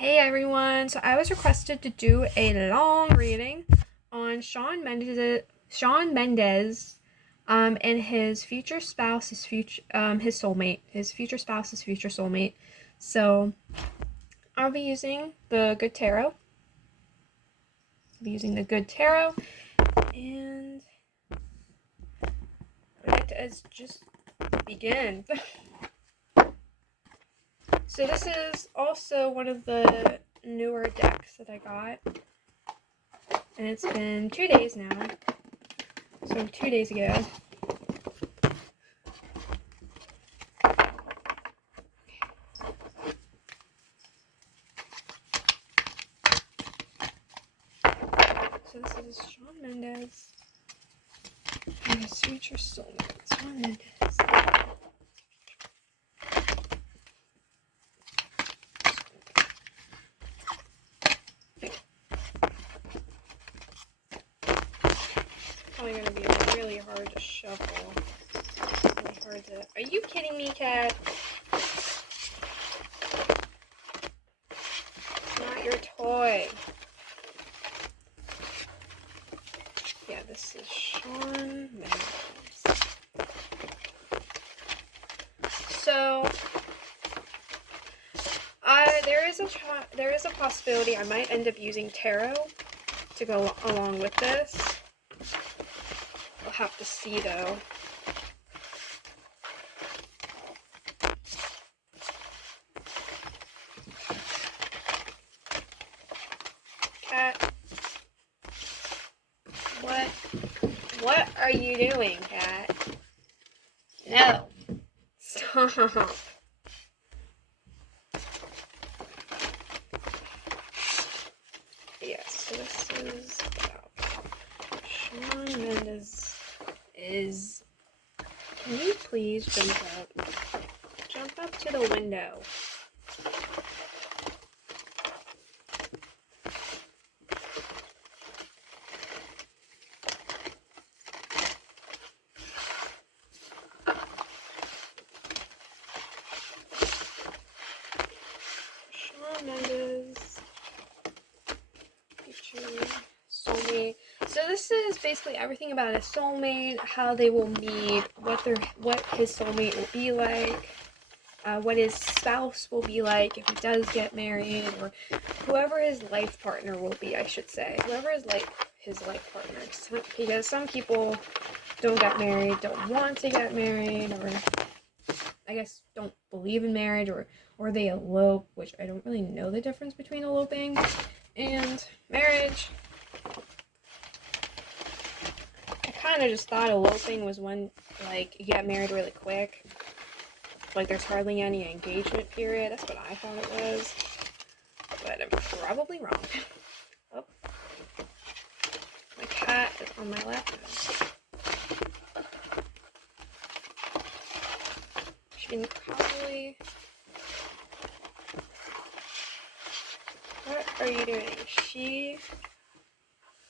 Hey everyone! So I was requested to do a long reading on Shawn Mendes, and his future spouse, his soulmate, his future spouse, his future soulmate. So I'll be using the Good Tarot. And let's just begin. So this is also one of the newer decks that I got. And it's been 2 days now. So 2 days ago. So this is Shawn Mendes and his future soulmate. Shawn Mendes. Probably gonna be really hard to shuffle. Really hard to. Are you kidding me, cat? Not your toy. Yeah, this is Shawn Mendes. So, there is a possibility I might end up using tarot to go along with this. I'll have to see though. Cat, what are you doing, cat? No, stop. Yes, so this is about Shawn Mendes is. Can you please jump up? Jump up to the window. Shawn Mendes, future soulmate. So this is basically everything about a soulmate, how they will meet, what his soulmate will be like, what his spouse will be like if he does get married, or whoever his life partner will be, I should say. Whoever is like his life partner. Because some people don't get married, don't want to get married, or I guess don't believe in marriage, or they elope, which I don't really know the difference between eloping and marriage. I kind of just thought eloping was when, like, you get married really quick. Like, there's hardly any engagement period. That's what I thought it was. But I'm probably wrong. Oh. My cat is on my lap now. She can probably... What are you doing? She...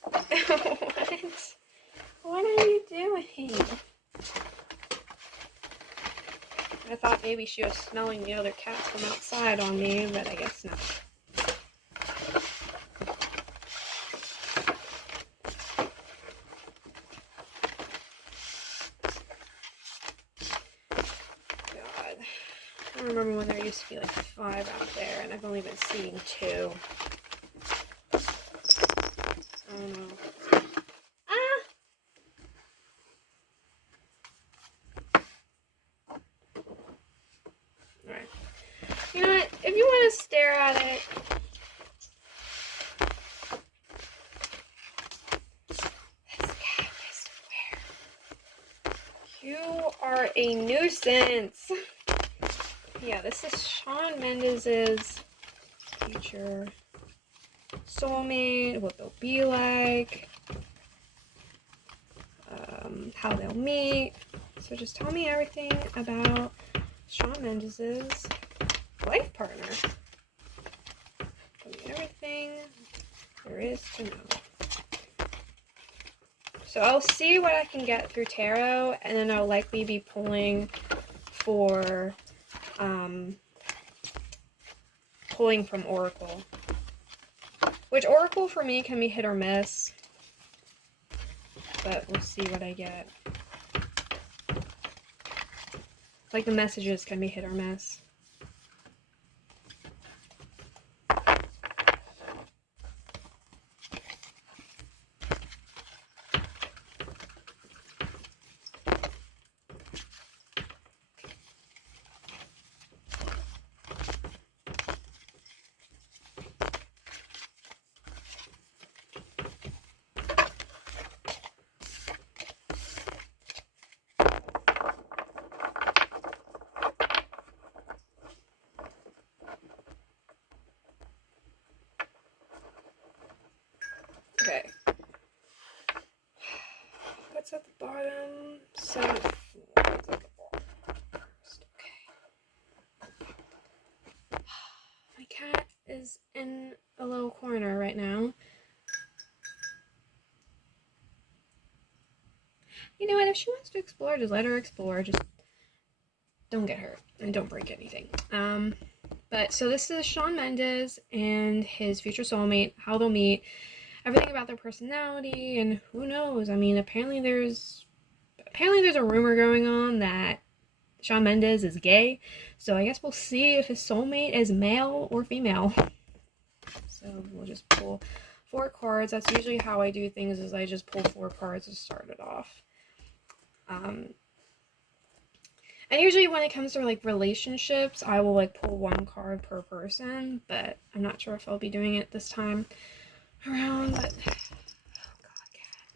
What? What are you doing? I thought maybe she was smelling the other cats from outside on me, but I guess not. God. I remember when there used to be like 5 out there, and I've only been seeing 2. I don't know. Alright. You know what? If you want to stare at it, this cat, I swear. You are a nuisance. Yeah, this is Shawn Mendes' future soulmate, what they'll be like, how they'll meet. So just tell me everything about Shawn Mendes' life partner. Tell me everything there is to know. So I'll see what I can get through tarot, and then I'll likely be pulling for pulling from Oracle. Which Oracle for me can be hit or miss. But we'll see what I get. Like the messages can be hit or miss. Okay. What's at the bottom? 7th floor. What's at the bottom? Okay. My cat is in a little corner right now. You know what? If she wants to explore, just let her explore. Just don't get hurt and don't break anything. But so this is Shawn Mendes and his future soulmate, how they'll meet, everything about their personality, and who knows? I mean, apparently there's a rumor going on that Shawn Mendes is gay, so I guess we'll see if his soulmate is male or female. So we'll just pull 4 cards. That's usually how I do things, is I just pull 4 cards to start it off. And usually when it comes to like relationships, I will like pull 1 card per person, but I'm not sure if I'll be doing it this time around. But oh god, cat.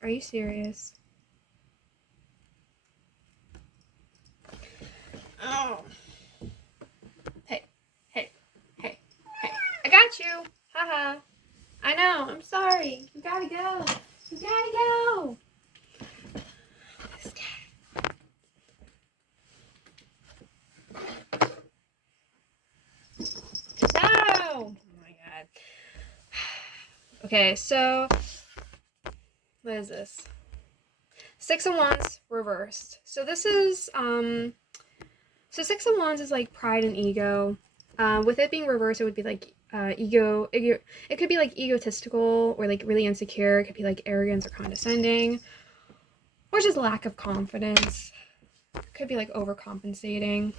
Are you serious? Oh. Hey. I got you. Haha. I know. I'm sorry. You gotta go. You gotta go. This cat. No! Oh my god. Okay, so what is this? 6 of Wands reversed. So this is so 6 of Wands is like pride and ego. With it being reversed, it would be like ego. It could be like egotistical or like really insecure. It could be like arrogance or condescending, or just lack of confidence. It could be like overcompensating.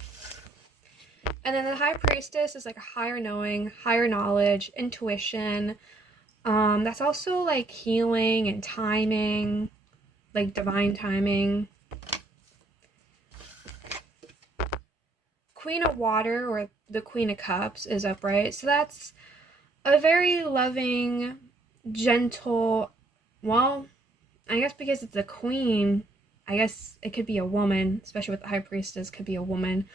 And then the High Priestess is like a higher knowing, higher knowledge, intuition. That's also like healing and timing, like divine timing. Queen of Water, or the Queen of Cups, is upright. So that's a very loving, gentle, well, I guess because it's a queen, I guess it could be a woman, especially with the High Priestess, could be a woman,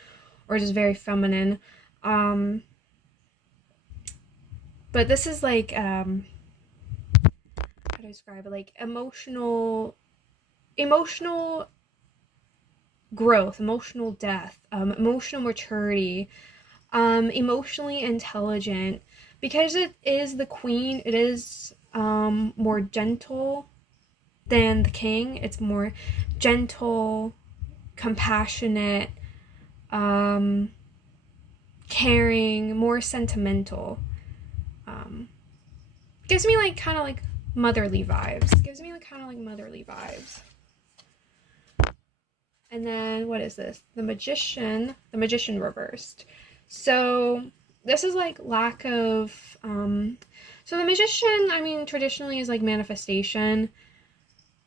or just very feminine. But this is like, how to describe it? Like emotional growth, emotional depth, emotional maturity, emotionally intelligent. Because it is the queen, it is more gentle than the king. It's more gentle, compassionate, caring, more sentimental. Gives me like kind of like motherly vibes. And then what is this? The Magician reversed. So this is like lack of so the Magician, I mean, traditionally is like manifestation,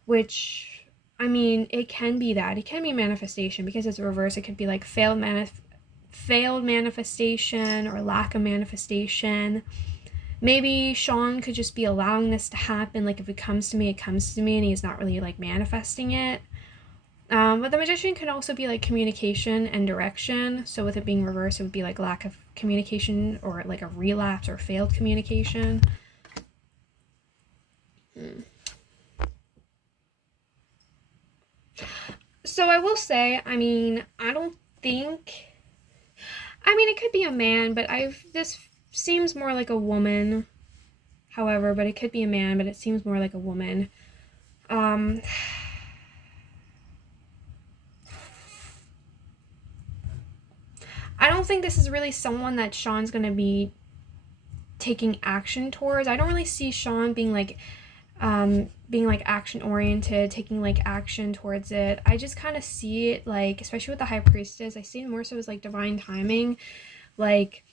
which, I mean, it can be that. It can be manifestation because it's reversed. It could be like failed manifestation or lack of manifestation. Maybe Shawn could just be allowing this to happen. Like if it comes to me, it comes to me, and he's not really like manifesting it. But the Magician can also be like communication and direction. So with it being reversed, it would be like lack of communication or like a relapse or failed communication. So I will say, I mean, I don't think, I mean, it could be a man, but this seems more like a woman. However, but it could be a man, but it seems more like a woman. I don't think this is really someone that Shawn's gonna be taking action towards. I don't really see Shawn being like action oriented, taking like action towards it. I just kind of see it like, especially with the high priestess, I see it more so as like divine timing. Like,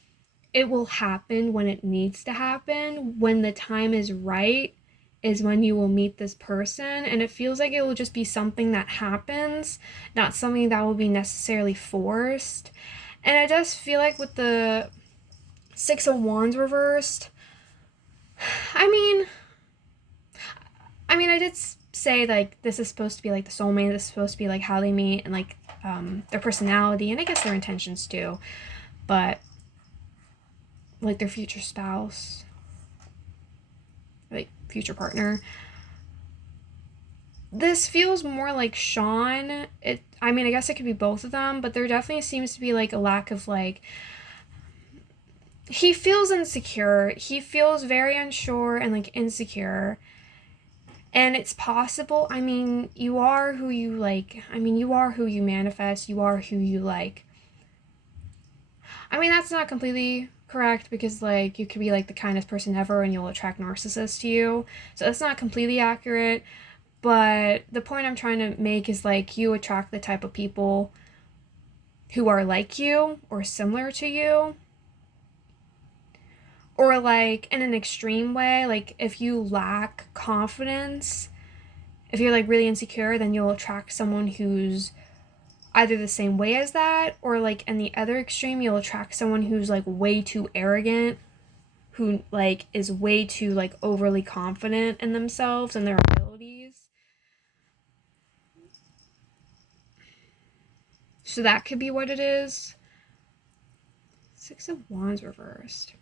it will happen when it needs to happen. When the time is right is when you will meet this person, and it feels like it will just be something that happens, not something that will be necessarily forced. And I just feel like with the Six of Wands reversed, I mean, I did say like this is supposed to be like the soulmate. This is supposed to be like how they meet and like their personality and I guess their intentions too, but like their future spouse, like future partner. This feels more like Shawn. I guess it could be both of them, but there definitely seems to be like a lack of like, he feels insecure. He feels very unsure and like insecure. And it's possible. You are who you like. You are who you manifest. You are who you like. That's not completely correct because like you could be like the kindest person ever and you'll attract narcissists to you. So that's not completely accurate. But the point I'm trying to make is like you attract the type of people who are like you or similar to you. Or like in an extreme way, like if you lack confidence, if you're like really insecure, then you'll attract someone who's either the same way as that, or like in the other extreme, you'll attract someone who's like way too arrogant, who like is way too like overly confident in themselves and their abilities. So that could be what it is. Six of Wands reversed.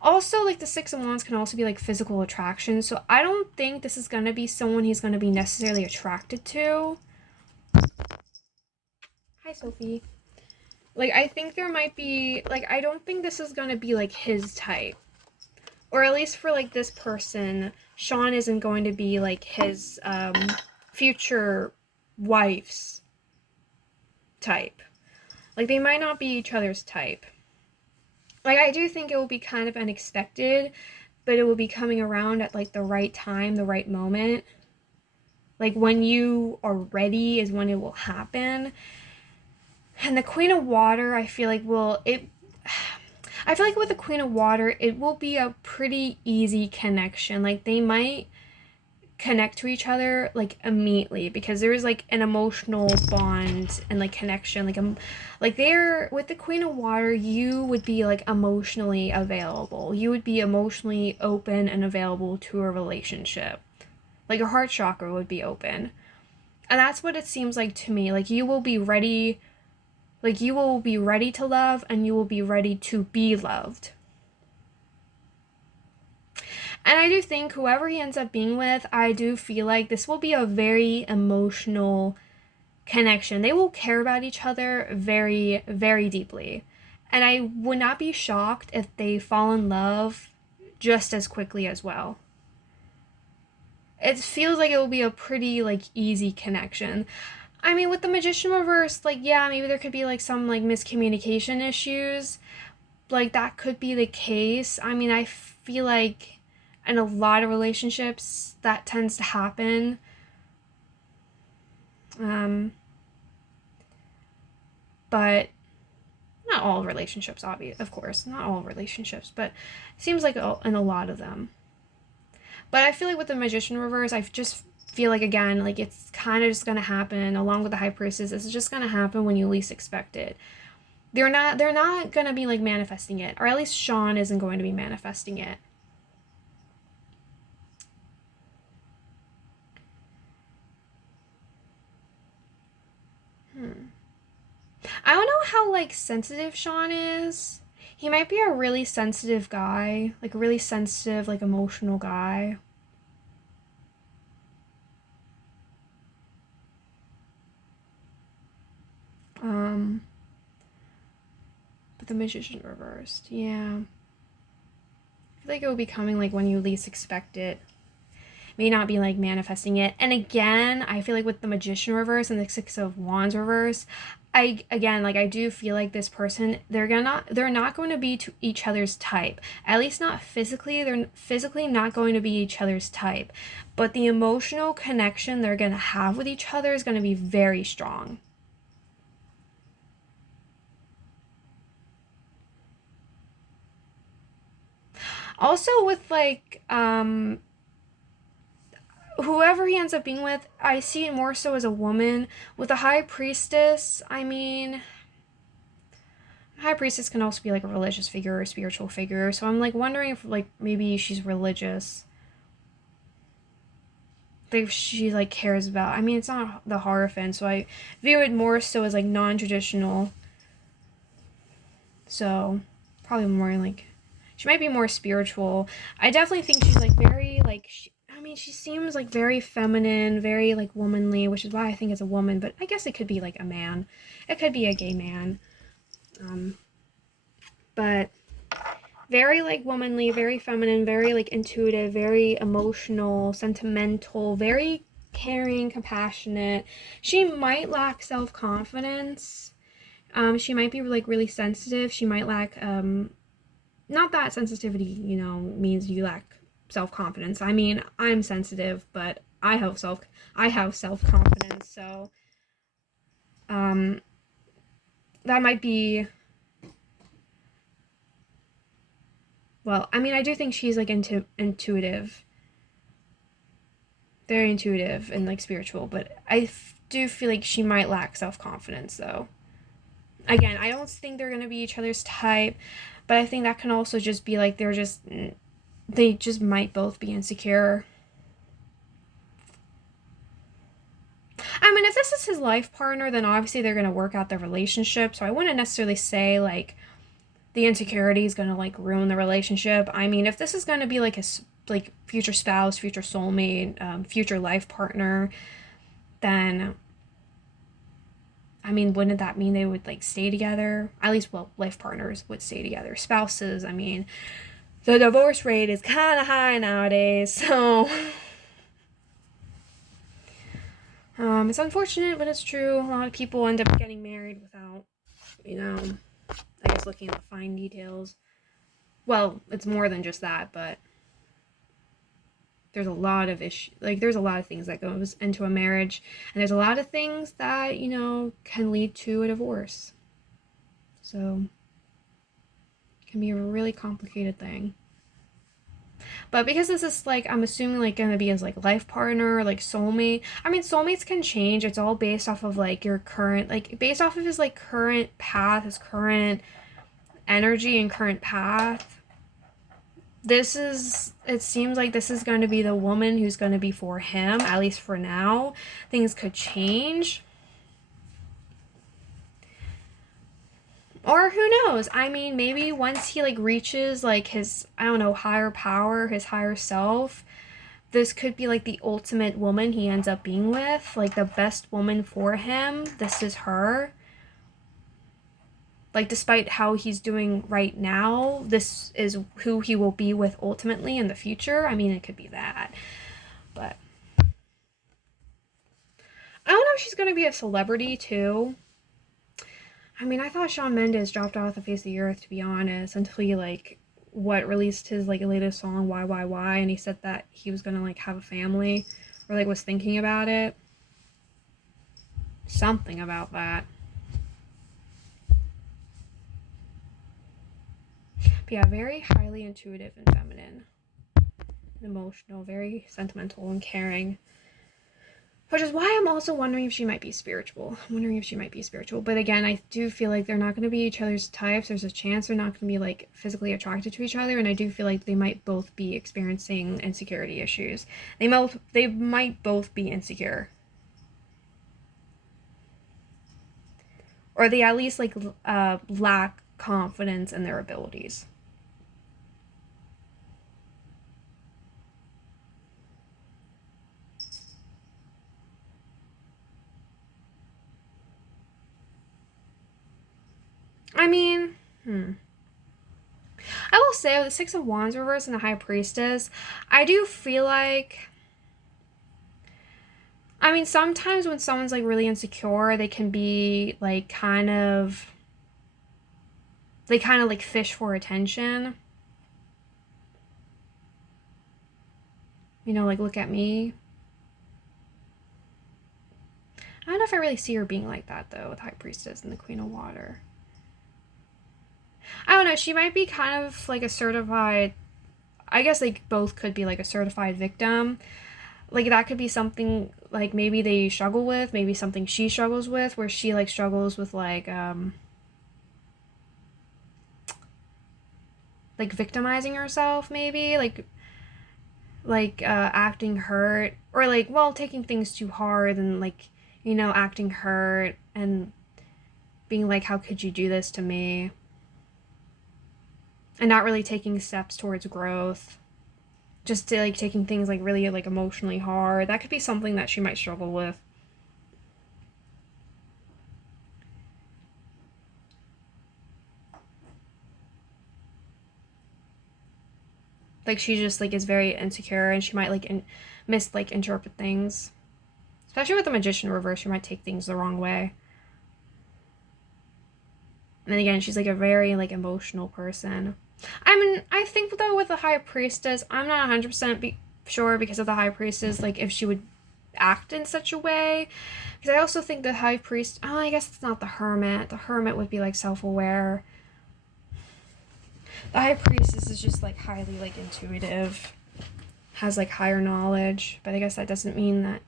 Also, like the Six of Wands can also be like physical attraction. So I don't think this is going to be someone he's going to be necessarily attracted to. Hi, Sophie. Like, I think there might be, like, I don't think this is going to be like his type. Or at least for like this person, Shawn isn't going to be like his future wife's type. Like, they might not be each other's type. Like, I do think it will be kind of unexpected, but it will be coming around at like the right time, the right moment. Like when you are ready is when it will happen. And the Queen of Water, I feel like I feel like with the Queen of Water, it will be a pretty easy connection. Like they might connect to each other like immediately because there is like an emotional bond and like connection, like they're with the Queen of Water, you would be like emotionally available, you would be emotionally open and available to a relationship, like your heart chakra would be open, and that's what it seems like to me. Like you will be ready, like you will be ready to love and you will be ready to be loved. And I do think whoever he ends up being with, I do feel like this will be a very emotional connection. They will care about each other very, very deeply. And I would not be shocked if they fall in love just as quickly as well. It feels like it will be a pretty, like, easy connection. With the Magician reverse, like, yeah, maybe there could be, like, some, like, miscommunication issues. Like, that could be the case. I feel like in a lot of relationships that tends to happen. But not all relationships, of course, not all relationships, but it seems like in a lot of them. But I feel like with the Magician reverse, I just feel like, again, like it's kind of just going to happen along with the High Priestess. It's just going to happen when you least expect it. They're not going to be like manifesting it, or at least Shawn isn't going to be manifesting it. I don't know how like sensitive Shawn is. He might be a really sensitive guy, like a really sensitive, like emotional guy. But the Magician reversed, yeah. I feel like it will be coming like when you least expect it. May not be like manifesting it. And again, I feel like with the Magician reverse and the Six of Wands reverse, I again, like, I do feel like this person, they're not going to be to each other's type. At least not physically. They're physically not going to be each other's type, but the emotional connection they're going to have with each other is going to be very strong. Also with like whoever he ends up being with, I see it more so as a woman. With a high priestess, I mean, high priestess can also be like a religious figure or a spiritual figure. So I'm like wondering if like maybe she's religious. Like she like cares about. I mean, it's not the Hierophant, so I view it more so as like non-traditional. So probably more like she might be more spiritual. I definitely think she's like very like I mean, she seems like very feminine, very like womanly, which is why I think it's a woman. But I guess it could be like a man. It could be a gay man. But very like womanly, very feminine, very like intuitive, very emotional, sentimental, very caring, compassionate. She might lack self-confidence. She might be like really sensitive. She might lack not that sensitivity, means you lack self-confidence. I mean, I'm sensitive, but I have self-confidence, so that might be, well, I mean, I do think she's like intuitive, very intuitive and like spiritual, but do feel like she might lack self-confidence though. Again, I don't think they're going to be each other's type, but I think that can also just be like they just might both be insecure. I mean, if this is his life partner, then obviously they're going to work out their relationship. So I wouldn't necessarily say like the insecurity is going to like ruin the relationship. I mean, if this is going to be like his like future spouse, future soulmate, future life partner, then I mean, wouldn't that mean they would like stay together? At least, well, life partners would stay together. Spouses, I mean, the divorce rate is kind of high nowadays, so it's unfortunate, but it's true. A lot of people end up getting married without, I guess looking at the fine details. Well, it's more than just that, but there's a lot of there's a lot of things that goes into a marriage, and there's a lot of things that can lead to a divorce. So it can be a really complicated thing. But because this is like, I'm assuming like gonna be his like life partner, like soulmate. I mean, soulmates can change. It's all based off of like your current, like based off of his like current path, his current energy and current path. It seems like this is going to be the woman who's going to be for him, at least for now. Things could change. Or who knows? I mean, maybe once he like reaches like his, I don't know, higher power, his higher self, this could be like the ultimate woman he ends up being with, like the best woman for him. This is her. Like, despite how he's doing right now, this is who he will be with ultimately in the future. I mean, it could be that. But I don't know if she's going to be a celebrity too. I mean, I thought Shawn Mendes dropped off the face of the earth, to be honest, until he like released his like latest song Why, and he said that he was gonna like have a family, or like was thinking about it. Something about that. But yeah, very highly intuitive and feminine, and emotional, very sentimental and caring. Which is why I'm also wondering if she might be spiritual. I'm wondering if she might be spiritual. But again, I do feel like they're not going to be each other's types. There's a chance they're not going to be like physically attracted to each other. And I do feel like they might both be experiencing insecurity issues. They might both be insecure. Or they at least like lack confidence in their abilities. I mean, I will say with the Six of Wands reverse and the High Priestess, I do feel like I mean, sometimes when someone's like really insecure, they can be like they kind of like fish for attention. You know, like, look at me. I don't know if I really see her being like that, though, with High Priestess and the Queen of Water. I don't know. She might be kind of like a certified. I guess like both could be like a certified victim. Like that could be something like maybe they struggle with, maybe something she struggles with, where she like struggles with like victimizing herself, maybe acting hurt, or like, well, taking things too hard and like, you know, acting hurt and being like, how could you do this to me, and not really taking steps towards growth, just to, like, taking things like really like emotionally hard. That could be something that she might struggle with. Like she just like is very insecure, and she might like misinterpret things, especially with the Magician reverse. She might take things the wrong way. And then again, she's like a very like emotional person. I mean, I think though with the High Priestess, I'm not 100% sure because of the High Priestess, like if she would act in such a way. Because I also think the High Priest, oh, I guess it's not the Hermit. The Hermit would be like self-aware. The High Priestess is just like highly like intuitive, has like higher knowledge, but I guess that doesn't mean that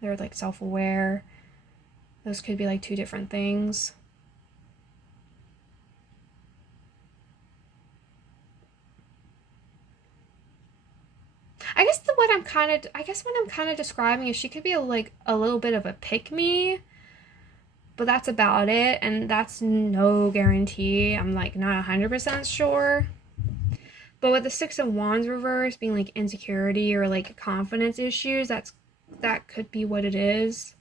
they're like self-aware. Those could be like two different things. I guess what I'm kind of describing is she could be a little bit of a pick me, but that's about it, and that's no guarantee. I'm like not 100% sure. But with the Six of Wands reverse being like insecurity or like confidence issues, that could be what it is.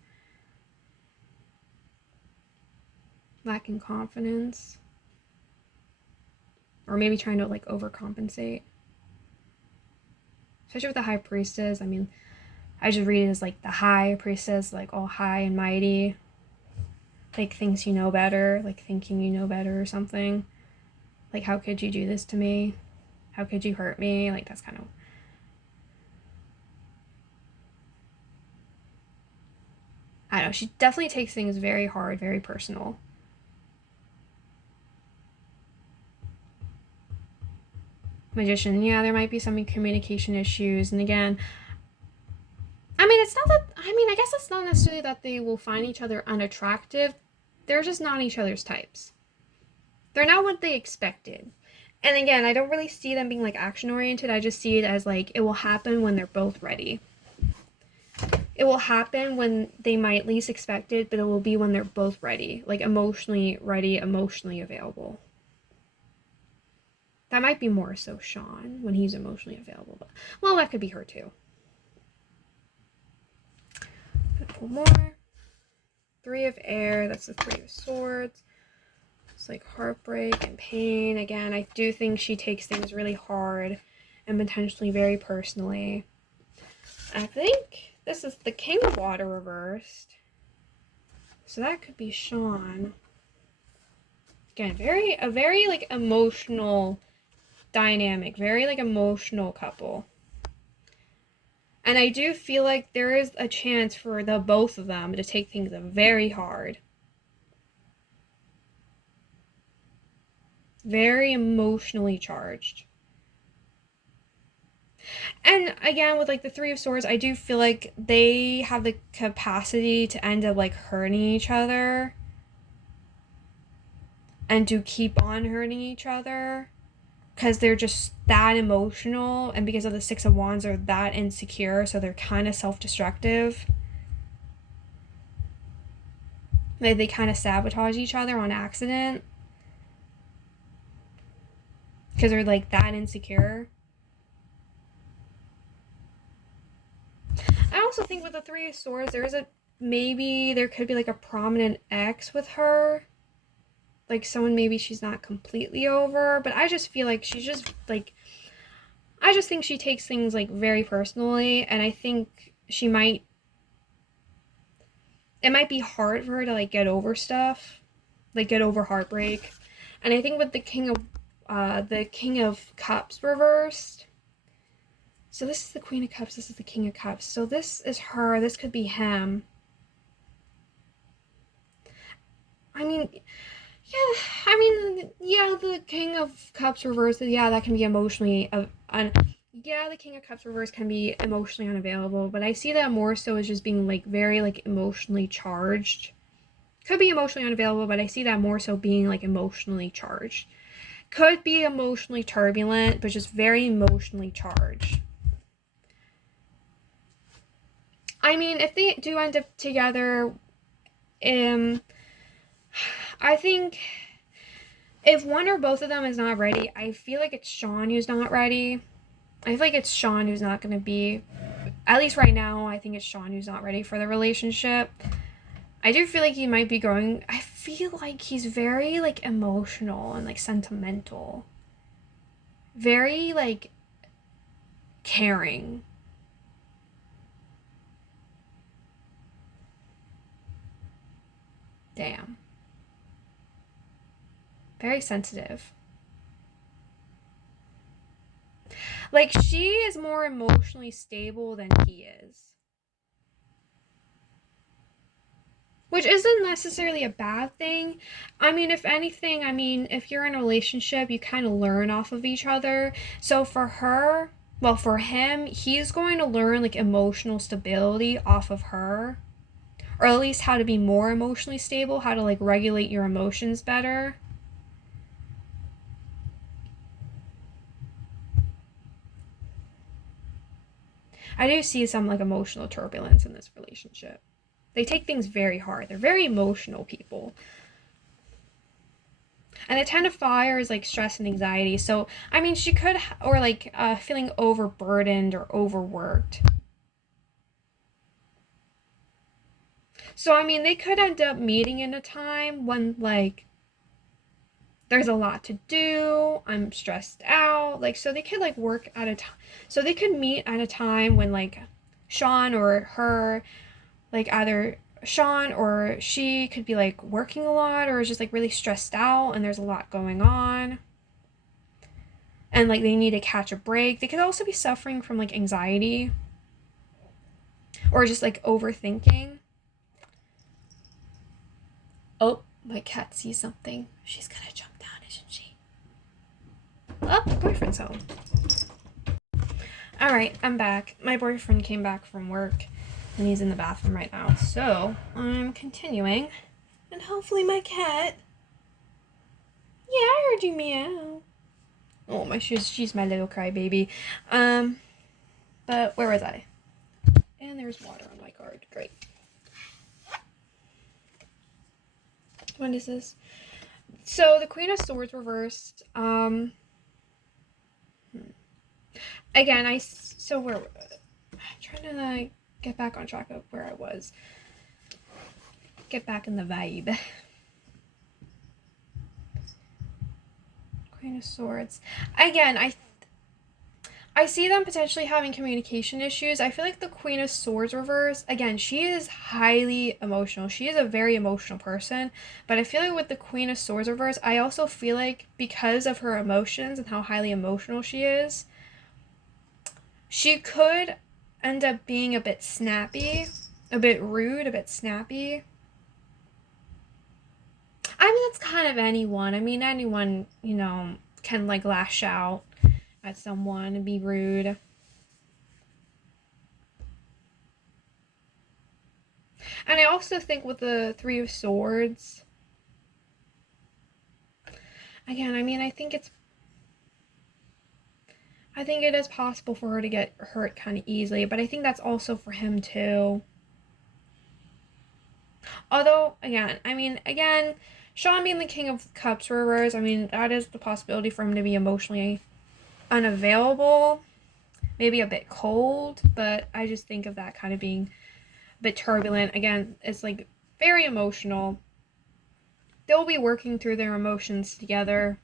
Lacking confidence. Or maybe trying to like overcompensate. Especially with the High Priestess. I mean, I just read it as like the High Priestess, like all high and mighty. Like thinks you know better, like thinking you know better or something. Like, how could you do this to me? How could you hurt me? Like, that's kind of... I don't know. She definitely takes things very hard, very personal. Magician, yeah, there might be some communication issues. And again, I mean, it's not that... I mean, I guess it's not necessarily that they will find each other unattractive. They're just not each other's types. They're not what they expected. And again, I don't really see them being like action-oriented. I just see it as like it will happen when they're both ready. It will happen when they might least expect it, but it will be when they're both ready. Like emotionally ready, emotionally available. That might be more so Shawn when he's emotionally available. But, well, that could be her too. Pull more. Three of Air. That's the Three of Swords. It's like heartbreak and pain. Again, I do think she takes things really hard and potentially very personally. I think this is the King of Water reversed. So that could be Shawn. Again, a very like emotional dynamic, very like emotional couple. And I do feel like there is a chance for the both of them to take things very hard. Very emotionally charged. And again, with like the Three of Swords, I do feel like they have the capacity to end up like hurting each other. And to keep on hurting each other. Because they're just that emotional, and because of the Six of Wands, they're that insecure, so they're kind of self-destructive. Like, they kind of sabotage each other on accident. Because they're, like, that insecure. I also think with the Three of Swords, maybe there could be, like, a prominent ex with her. Like, someone maybe she's not completely over, but I just feel like she's just, like... I just think she takes things like very personally, and I think it might be hard for her to like get over stuff, like get over heartbreak. And I think with the King of Cups reversed. So this is the Queen of Cups, this is the King of Cups. So this is her, this could be him. I mean, yeah, the King of Cups reversed, yeah, that can be emotionally yeah, the King of Cups reverse can be emotionally unavailable, but I see that more so as just being like very like emotionally charged. Could be emotionally unavailable, but I see that more so being like emotionally charged. Could be emotionally turbulent, but just very emotionally charged. I mean, if they do end up together, I think if one or both of them is not ready, I feel like it's Shawn who's not ready. I feel like it's Shawn who's not going to be, at least right now, I think it's Shawn who's not ready for the relationship. I do feel like he might be growing. I feel like he's very like emotional and like sentimental. Very like caring. Damn. Very sensitive. Like she is more emotionally stable than he is. Which isn't necessarily a bad thing. I mean, if anything, I mean, if you're in a relationship, you kind of learn off of each other. So for her, well, for him, he's going to learn like emotional stability off of her. Or at least how to be more emotionally stable, how to like regulate your emotions better. I do see some like emotional turbulence in this relationship. They take things very hard. They're very emotional people. And the 10 of fire is like stress and anxiety. So, I mean, she could, or like feeling overburdened or overworked. So, I mean, they could end up meeting in a time when like there's a lot to do, I'm stressed out. Like, so they could like work at a time. So they could meet at a time when like Shawn or her, like either Shawn or she could be like working a lot or is just like really stressed out and there's a lot going on. And like they need to catch a break. They could also be suffering from like anxiety or just like overthinking. Oh, my cat sees something. She's gonna jump down, isn't she? Oh, my boyfriend's home. Alright, I'm back. My boyfriend came back from work and he's in the bathroom right now. So I'm continuing. And hopefully my cat. Yeah, I heard you meow. Oh, she's my little crybaby. But where was I? And there's water on my card. Great. What is this? So the Queen of Swords reversed. Again, so where I'm trying to like get back on track of where I was. Get back in the vibe. Queen of Swords. Again, I see them potentially having communication issues. I feel like the Queen of Swords reverse, again, she is highly emotional. She is a very emotional person. But I feel like with the Queen of Swords reverse, I also feel like because of her emotions and how highly emotional she is, she could end up being a bit snappy, a bit rude, a bit snappy. I mean, that's kind of anyone. I mean, anyone, can like lash out at someone and be rude. And I also think with the Three of Swords, again, I mean, I think it is possible for her to get hurt kind of easily, but I think that's also for him too. Although, again, Shawn being the King of Cups reverse, I mean, that is the possibility for him to be emotionally unavailable, maybe a bit cold, but I just think of that kind of being a bit turbulent. Again, it's like very emotional. They'll be working through their emotions together.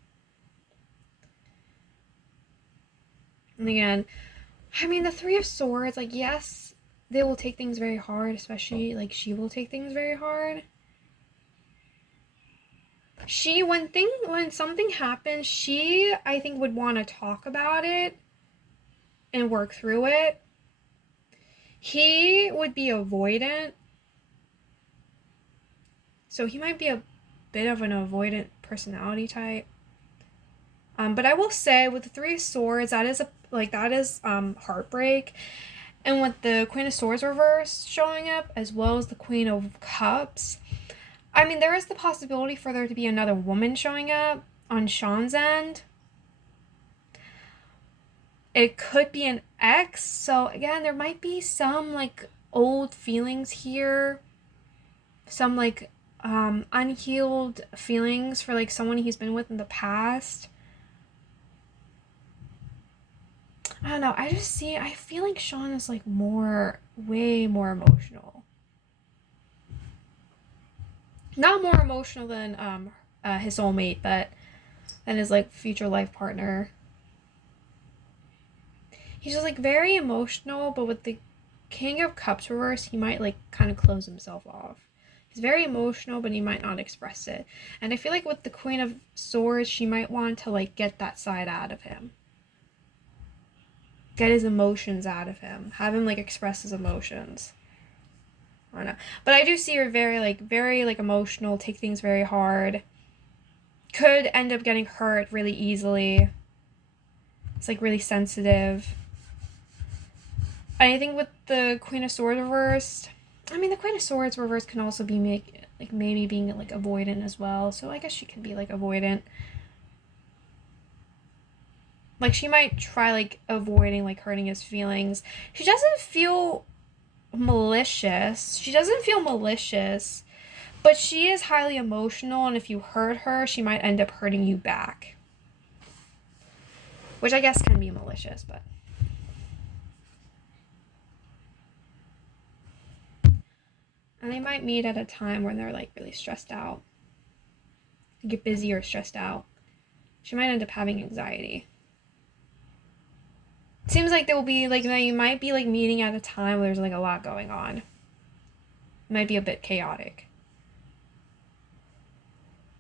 And again, I mean, the Three of Swords, like, yes, they will take things very hard, especially, like, she will take things very hard. When something happens, she, I think, would want to talk about it and work through it. He would be avoidant. So he might be a bit of an avoidant personality type. But I will say with the Three of Swords, that is heartbreak. And with the Queen of Swords reverse showing up, as well as the Queen of Cups, I mean, there is the possibility for there to be another woman showing up on Shawn's end. It could be an ex. So again, there might be some like old feelings here. Some like unhealed feelings for like someone he's been with in the past. I don't know. I feel like Shawn is like way more emotional. Not more emotional than his soulmate, but than his like future life partner. He's just like very emotional, but with the King of Cups reverse, he might like kind of close himself off. He's very emotional, but he might not express it. And I feel like with the Queen of Swords, she might want to like get that side out of him. Get his emotions out of him. Have him like express his emotions. I don't know. But I do see her very emotional, take things very hard. Could end up getting hurt really easily. It's like really sensitive. I think with the Queen of Swords reversed, I mean the Queen of Swords reversed can also be maybe being like avoidant as well. So I guess she can be like avoidant. Like she might try like avoiding like hurting his feelings. She doesn't feel malicious, but she is highly emotional, and if you hurt her, she might end up hurting you back. Which I guess can be malicious, but and they might meet at a time when they're like really stressed out. Get busy or stressed out. She might end up having anxiety. It seems like there will be like you might be like meeting at a time where there's like a lot going on. It might be a bit chaotic.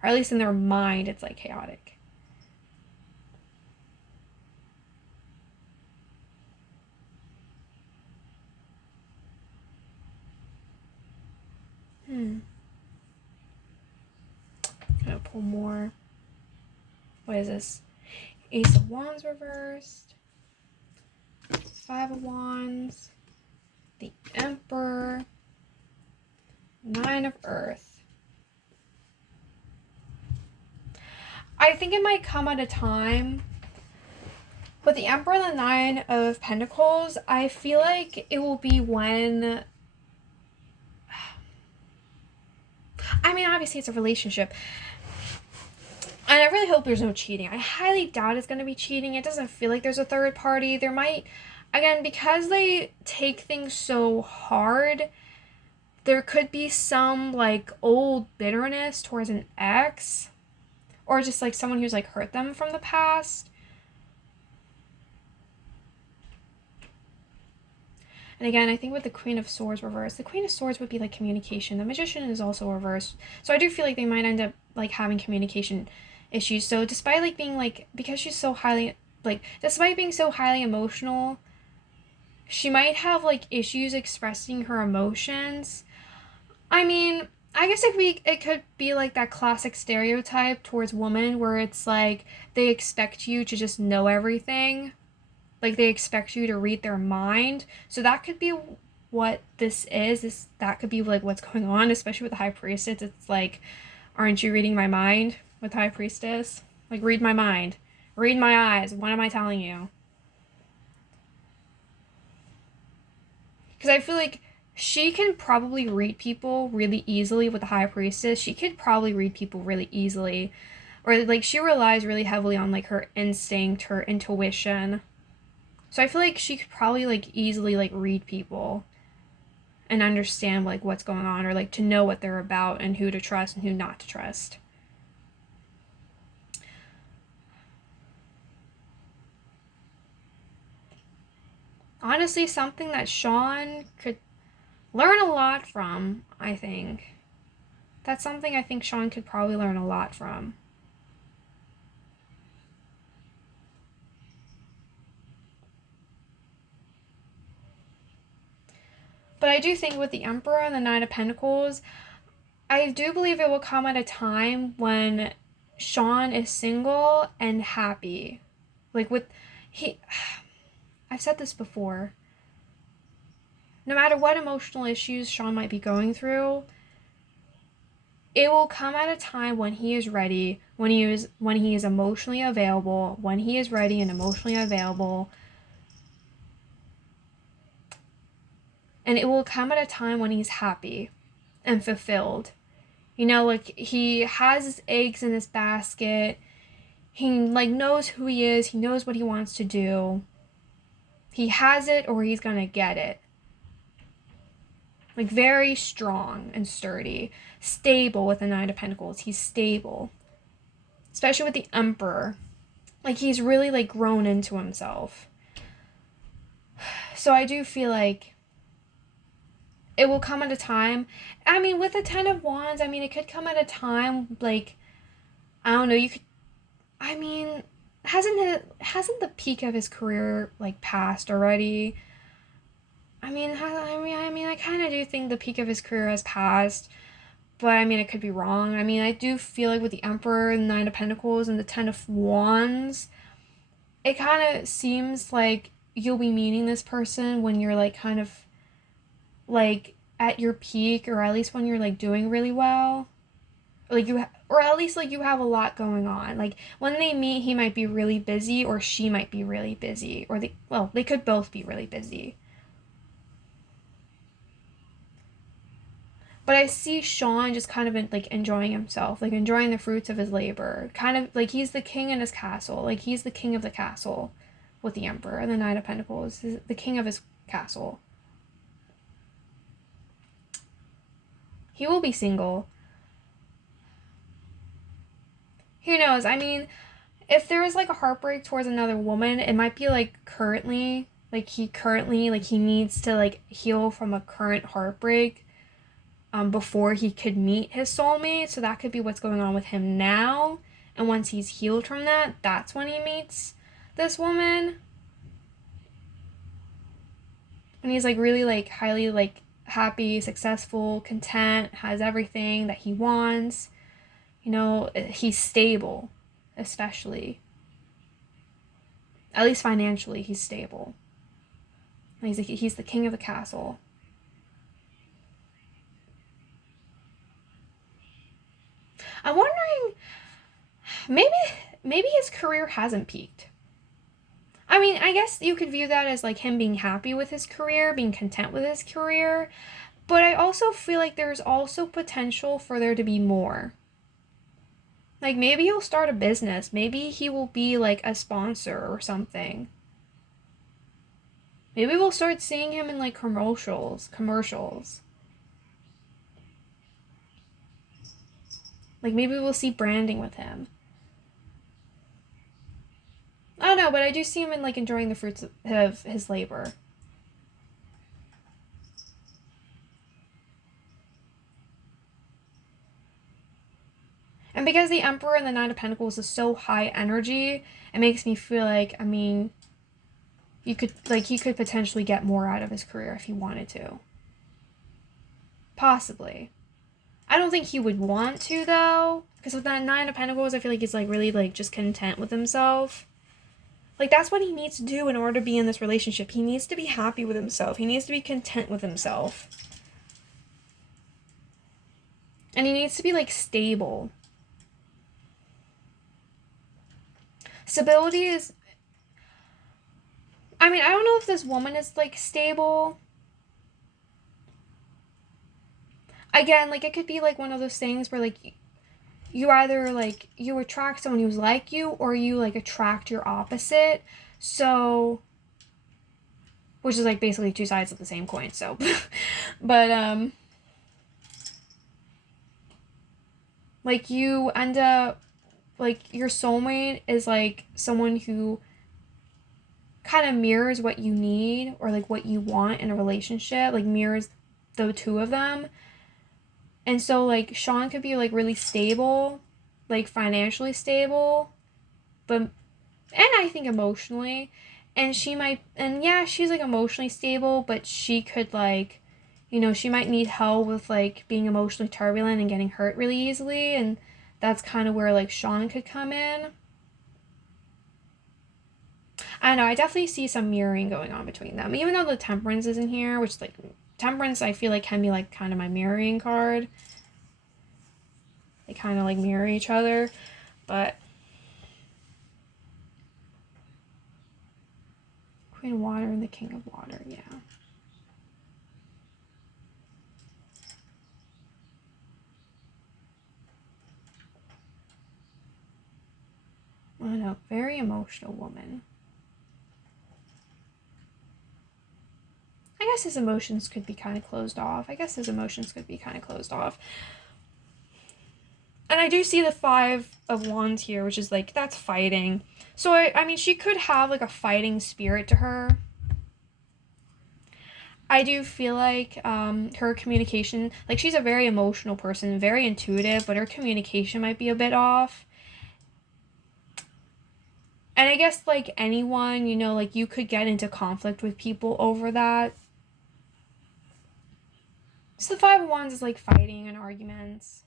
Or at least in their mind it's like chaotic. Gonna pull more. What is this? Ace of Wands reversed. Five of Wands. The Emperor. Nine of Earth. I think it might come at a time. With the Emperor and the Nine of Pentacles, I feel like it will be when... I mean, obviously it's a relationship. And I really hope there's no cheating. I highly doubt it's going to be cheating. It doesn't feel like there's a third party. There might... Again, because they take things so hard, there could be some, like, old bitterness towards an ex. Or just, like, someone who's, like, hurt them from the past. And again, I think with the Queen of Swords reversed, the Queen of Swords would be like communication. The Magician is also reversed. So I do feel like they might end up like having communication issues. So despite like being like, because she's so highly, like, despite being so highly emotional, she might have like issues expressing her emotions. I mean, I guess it could be like that classic stereotype towards women where it's like they expect you to just know everything. Like they expect you to read their mind. So that could be what this is. That could be like what's going on, especially with the High Priestess. It's like, aren't you reading my mind with High Priestess? Like, read my mind. Read my eyes. What am I telling you? Because I feel like she can probably read people really easily with the High Priestess. She could probably read people really easily. Or like she relies really heavily on like her instinct, her intuition. So I feel like she could probably like easily like read people and understand like what's going on, or like to know what they're about and who to trust and who not to trust. honestly something that Shawn could learn a lot from, I think. That's something I think Shawn could probably learn a lot from. But I do think with the Emperor and the Nine of Pentacles, I do believe it will come at a time when Shawn is single and happy. Like with he I've said this before. No matter what emotional issues Shawn might be going through, it will come at a time when he is ready, when he is emotionally available, when he is ready and emotionally available. And it will come at a time when he's happy and fulfilled. You know, like he has his eggs in his basket. He like knows who he is, he knows what he wants to do. He has it or he's going to get it. Like very strong and sturdy, stable with the Nine of Pentacles. He's stable. Especially with the Emperor. Like he's really like grown into himself. So I do feel like it will come at a time. I mean, with the Ten of Wands, I mean, it could come at a time like, I don't know, you could, I mean, hasn't the peak of his career like passed already? I kind of do think the peak of his career has passed, but I mean, I could be wrong. I mean, I do feel like with the Emperor, the Nine of Pentacles, and the Ten of Wands, it kind of seems like you'll be meeting this person when you're like kind of like at your peak, or at least when you're like doing really well. Like or at least like you have a lot going on. Like when they meet, he might be really busy, or she might be really busy, or they could both be really busy. But I see Shawn just kind of like enjoying himself, like enjoying the fruits of his labor. Kind of like he's the king in his castle. Like he's the king of the castle with the Emperor and the Nine of Pentacles. He's the king of his castle. He will be single. Who knows? I mean, if there is like a heartbreak towards another woman, it might be like currently like he needs to like heal from a current heartbreak before he could meet his soulmate. So that could be what's going on with him now. And once he's healed from that, that's when he meets this woman. And he's like really like highly like happy, successful, content, has everything that he wants. You know, he's stable, especially. At least financially, he's stable. He's the king of the castle. I'm wondering, maybe maybe his career hasn't peaked. I mean, I guess you could view that as like him being happy with his career, being content with his career, but I also feel like there's also potential for there to be more. Like maybe he'll start a business, maybe he will be like a sponsor or something. Maybe we'll start seeing him in like commercials. Like maybe we'll see branding with him. I don't know, but I do see him in like enjoying the fruits of his labor. And because the Emperor and the Nine of Pentacles is so high energy, it makes me feel like, I mean, he could potentially get more out of his career if he wanted to. Possibly. I don't think he would want to though, because with that Nine of Pentacles, I feel like he's like really like just content with himself. Like that's what he needs to do in order to be in this relationship. He needs to be happy with himself. He needs to be content with himself. And he needs to be like stable. Stability is, I mean, I don't know if this woman is like stable. Again, like it could be like one of those things where like you either like you attract someone who's like you, or you like attract your opposite. So, which is like basically two sides of the same coin. So but like you end up like your soulmate is like someone who kind of mirrors what you need or like what you want in a relationship, like mirrors the two of them. And so like Shawn could be like really stable, like financially stable, but and I think emotionally. And she might, and yeah, she's like emotionally stable, but she could like, you know, she might need help with like being emotionally turbulent and getting hurt really easily. And that's kind of where like Shawn could come in. I don't know, I definitely see some mirroring going on between them. Even though the Temperance isn't here, which like Temperance I feel like can be like kind of my mirroring card. They kind of like mirror each other, but Queen of Water and the King of Water, yeah. I don't know, very emotional woman. I guess his emotions could be kind of closed off. And I do see the Five of Wands here, which is like, that's fighting. So, I mean, she could have like a fighting spirit to her. I do feel like her communication, like she's a very emotional person, very intuitive, but her communication might be a bit off. And I guess like anyone, you know, like you could get into conflict with people over that. So the Five of Wands is like fighting and arguments,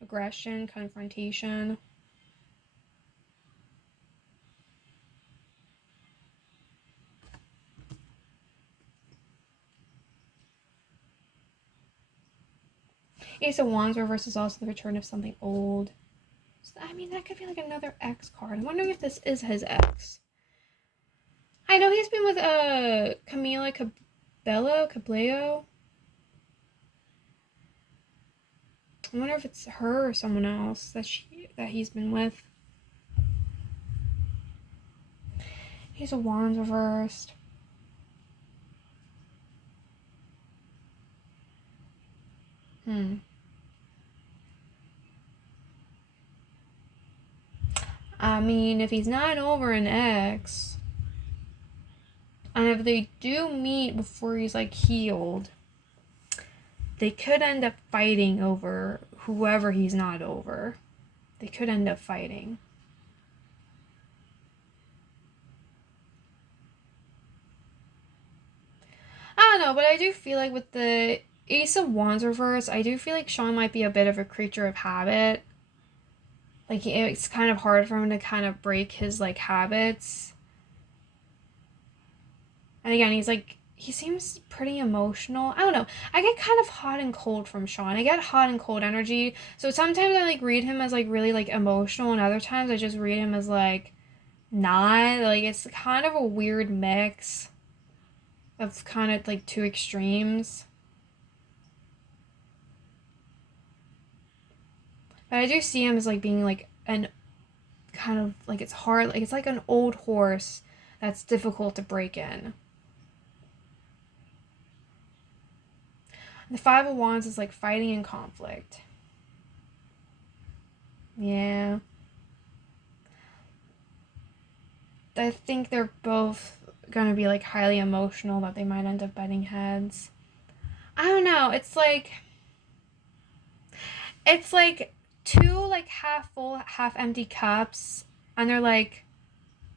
aggression, confrontation. Ace of Wands reverse is also the return of something old. So, I mean, that could be like another ex card. I'm wondering if this is his ex. I know he's been with Camila Cabello. I wonder if it's her or someone else that he's been with. Ace of Wands reversed. I mean, if he's not over an ex, and if they do meet before he's like healed, they could end up fighting over whoever he's not over. They could end up fighting. I don't know, but I do feel like with the Ace of Wands reverse, I do feel like Shawn might be a bit of a creature of habit. Like, it's kind of hard for him to kind of break his, like, habits. And again, he seems pretty emotional. I don't know. I get kind of hot and cold from Shawn. I get hot and cold energy. So sometimes I, like, read him as, like, really, like, emotional. And other times I just read him as, like, not. Like, it's kind of a weird mix of kind of, like, two extremes. But I do see him as like being like an kind of like it's hard, like it's like an old horse that's difficult to break in. The Five of Wands is like fighting and conflict. Yeah. I think they're both gonna be like highly emotional, that they might end up butting heads. I don't know. It's like two like half full, half empty cups, and they're like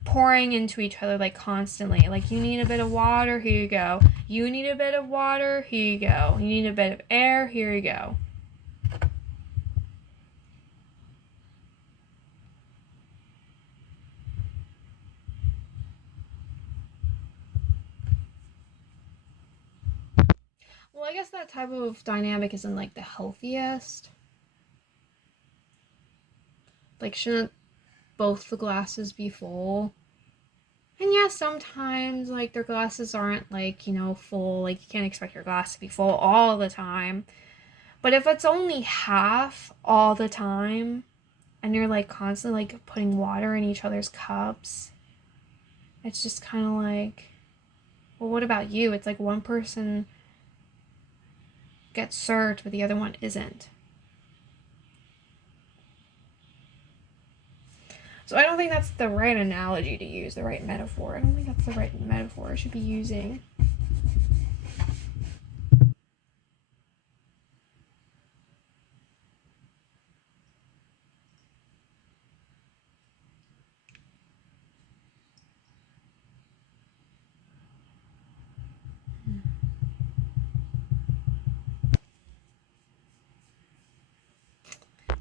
pouring into each other like constantly. Like, you need a bit of water, here you go. You need a bit of water, here you go. You need a bit of air, here you go. Well, I guess that type of dynamic isn't like the healthiest. Like, shouldn't both the glasses be full? And yeah, sometimes like their glasses aren't like, you know, full. Like, you can't expect your glass to be full all the time. But if it's only half all the time, and you're like constantly like putting water in each other's cups, it's just kind of like, well, what about you? It's like one person gets served, but the other one isn't. So I don't think that's the right analogy to use, the right metaphor. I don't think that's the right metaphor I should be using.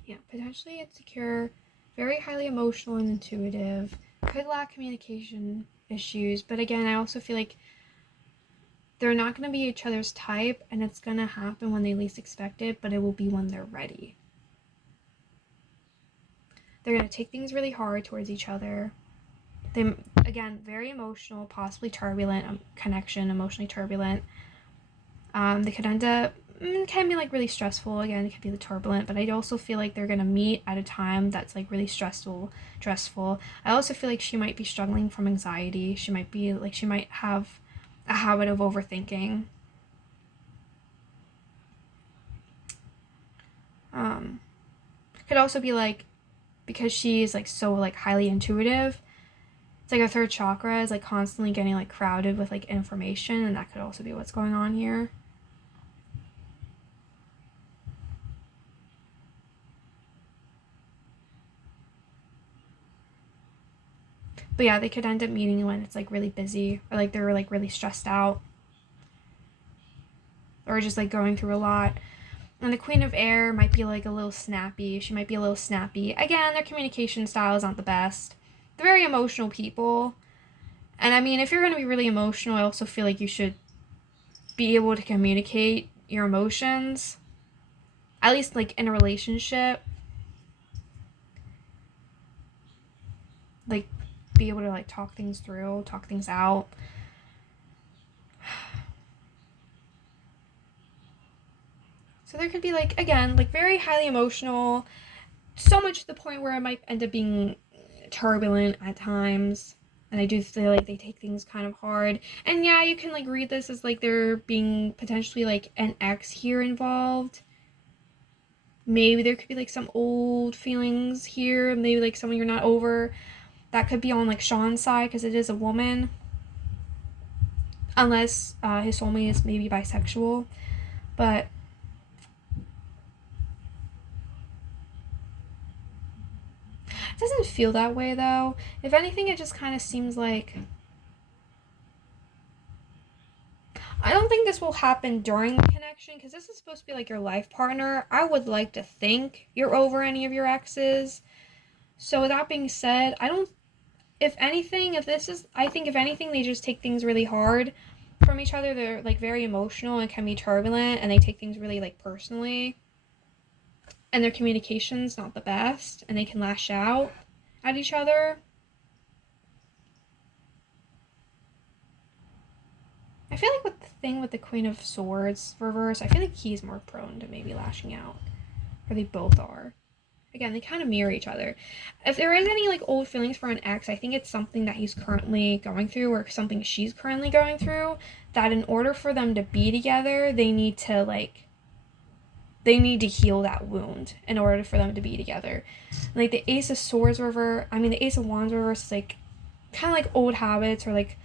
Yeah, potentially insecure, very highly emotional and intuitive, could lack communication issues, but again, I also feel like they're not going to be each other's type, and it's going to happen when they least expect it, but it will be when they're ready. They're going to take things really hard towards each other. They, again, very emotional, possibly turbulent connection, emotionally turbulent. They could end up, can be like really stressful. Again, it could be the turbulent, but I also feel like they're gonna meet at a time that's like really stressful. I also feel like she might be struggling from anxiety. She might have a habit of overthinking. Could also be like, because she's like so like highly intuitive, it's like her third chakra is like constantly getting like crowded with like information, and that could also be what's going on here. But yeah, they could end up meeting when it's like really busy, or like they're like really stressed out, or just like going through a lot. And the Queen of Air might be like a little snappy. She might be a little snappy. Again, their communication style is not the best. They're very emotional people. And I mean, if you're going to be really emotional, I also feel like you should be able to communicate your emotions. At least like in a relationship. Like be able to like talk things through, talk things out. So there could be like, again, like very highly emotional, so much to the point where it might end up being turbulent at times. And I do feel like they take things kind of hard. And yeah, you can like read this as like there being potentially like an ex here involved. Maybe there could be like some old feelings here. Maybe like someone you're not over. That could be on like Shawn's side because it is a woman. Unless his soulmate is maybe bisexual. But it doesn't feel that way though. If anything, it just kind of seems like I don't think this will happen during the connection because this is supposed to be like your life partner. I would like to think you're over any of your exes. So with that being said, I don't. If anything, I think if anything, they just take things really hard from each other. They're like very emotional and can be turbulent, and they take things really like personally. And their communication's not the best, and they can lash out at each other. I feel like with the thing with the Queen of Swords reverse, I feel like he's more prone to maybe lashing out. Or they both are. Again, they kind of mirror each other. If there is any like old feelings for an ex, I think it's something that he's currently going through or something she's currently going through, that in order for them to be together, they need to heal that wound in order for them to be together. And, like the Ace of Swords reverse, the Ace of Wands reverse is like kind of like old habits or like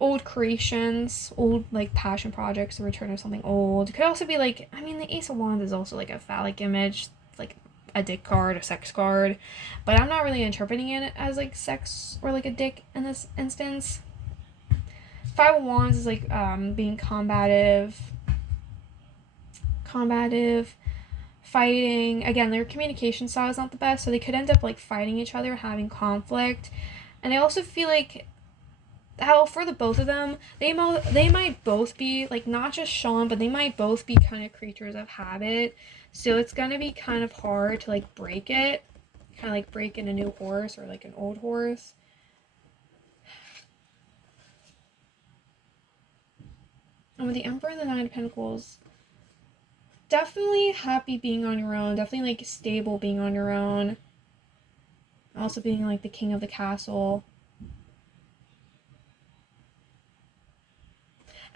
old creations, old like passion projects, the return of something old. It could also be like, the Ace of Wands is also like a phallic image, like a dick card, a sex card, but I'm not really interpreting it as like sex or like a dick in this instance. Five of Wands is like being combative, fighting. Again, their communication style is not the best, so they could end up like fighting each other, having conflict. And I also feel like how for the both of them, they might both be like not just Shawn, but they might both be kind of creatures of habit. So it's gonna be kind of hard to like break it, kind of like break in a new horse or like an old horse. And with the Emperor and the Nine of Pentacles, definitely happy being on your own. Definitely like stable being on your own. Also being like the king of the castle.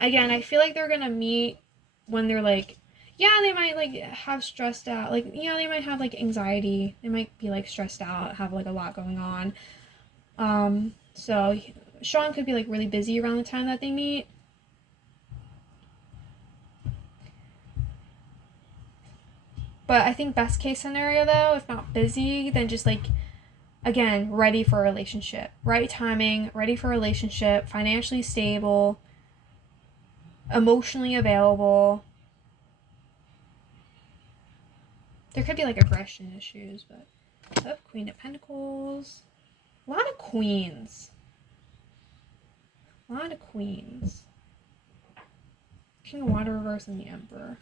Again, I feel like they're gonna meet when they're like, Yeah, they might like have stressed out, like, you know, they might have like anxiety, they might be like stressed out, have like a lot going on. So Shawn could be like really busy around the time that they meet. But I think best case scenario though, if not busy, then just like, again, ready for a relationship, right timing, ready for a relationship, financially stable, emotionally available. There could be like aggression issues, but oh, Queen of Pentacles. A lot of queens. A lot of queens. King of Water reverse and the Emperor.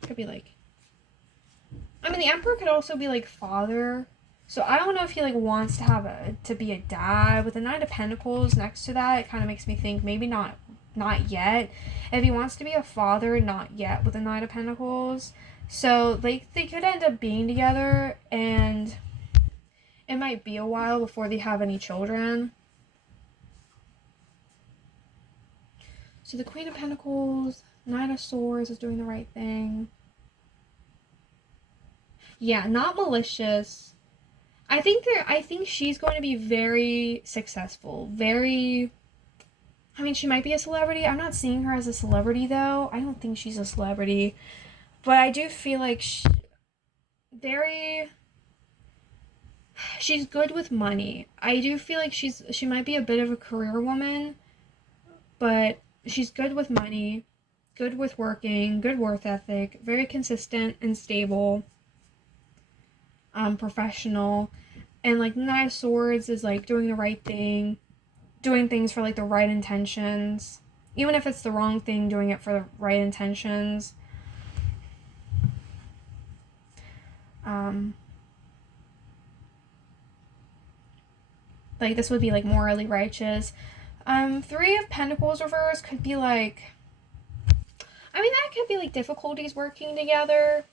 Could be like, I mean, the Emperor could also be like father. So I don't know if he like wants to have to be a dad. With the Knight of Pentacles next to that, it kind of makes me think maybe not yet. If he wants to be a father, not yet with the Knight of Pentacles. So like they could end up being together, and it might be a while before they have any children. So the Queen of Pentacles, Knight of Swords is doing the right thing. Yeah, not malicious. I think she's going to be very successful. Very, I mean, she might be a celebrity. I'm not seeing her as a celebrity though. I don't think she's a celebrity. But I do feel like she's good with money. I do feel like she might be a bit of a career woman, but she's good with money, good with working, good work ethic, very consistent and stable, professional. And like Knight of Swords is like doing the right thing, doing things for like the right intentions. Even if it's the wrong thing, doing it for the right intentions. Like this would be like morally righteous. Three of Pentacles reverse could be like, I mean, that could be like difficulties working together.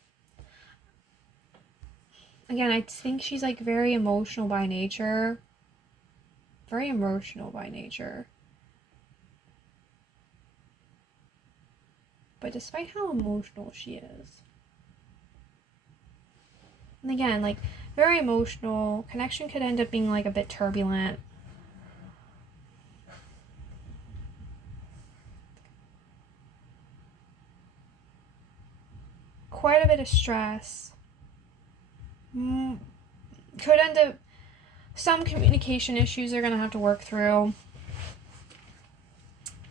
Again, I think she's like very emotional by nature. Very emotional by nature. But despite how emotional she is, and again, like very emotional, connection could end up being like a bit turbulent. Quite a bit of stress. Could end up some communication issues they're gonna have to work through.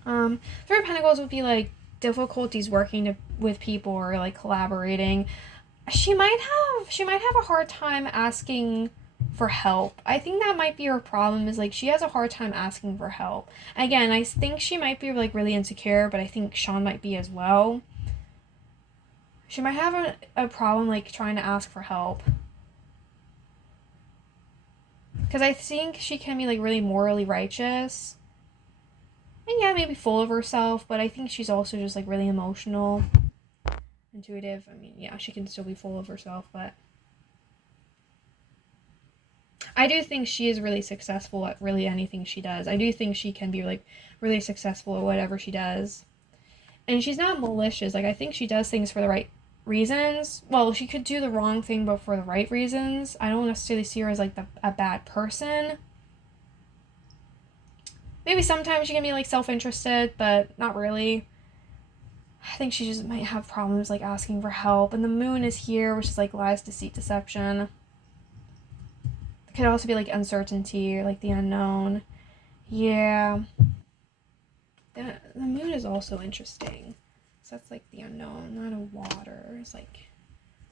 Three of Pentacles would be like difficulties working with people or like collaborating. She might have a hard time asking for help. I think that might be her problem, is like she has a hard time asking for help. Again, I think she might be like really insecure, but I think Shawn might be as well. She might have a problem like trying to ask for help. Because I think she can be like really morally righteous. And yeah, maybe full of herself, but I think she's also just like really emotional, intuitive. I mean, yeah, she can still be full of herself, but I do think she is really successful at really anything she does. I do think she can be like really successful at whatever she does. And she's not malicious. Like I think she does things for the right reasons. Well, she could do the wrong thing, but for the right reasons. I don't necessarily see her as like a bad person. Maybe sometimes she can be like self-interested, but not really. I think she just might have problems like asking for help. And the moon is here, which is like lies, deceit, deception. It could also be like uncertainty or like the unknown. Yeah. The moon is also interesting. So that's like the unknown. Nine of Water. It's like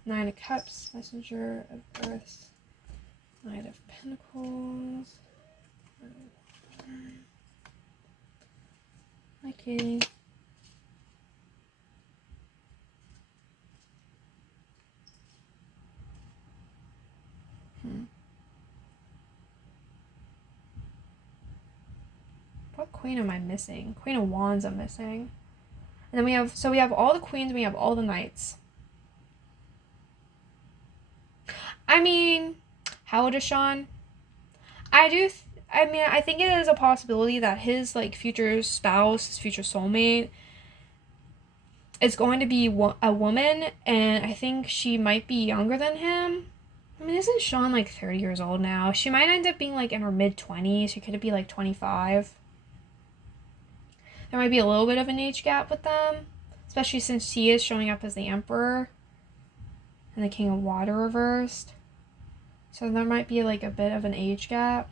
Nine of Cups, Messenger of Earth, Knight of Pentacles. Hi, Katie. What queen am I missing? Queen of Wands I'm missing. And then we have all the queens, we have all the knights. I mean, how old is Shawn? I think it is a possibility that his like future spouse, his future soulmate, it's going to be a woman, and I think she might be younger than him. I mean, isn't Shawn like 30 years old now? She might end up being like in her mid-20s. She could be like 25. There might be a little bit of an age gap with them, especially since he is showing up as the Emperor and the King of Water reversed. So there might be like a bit of an age gap,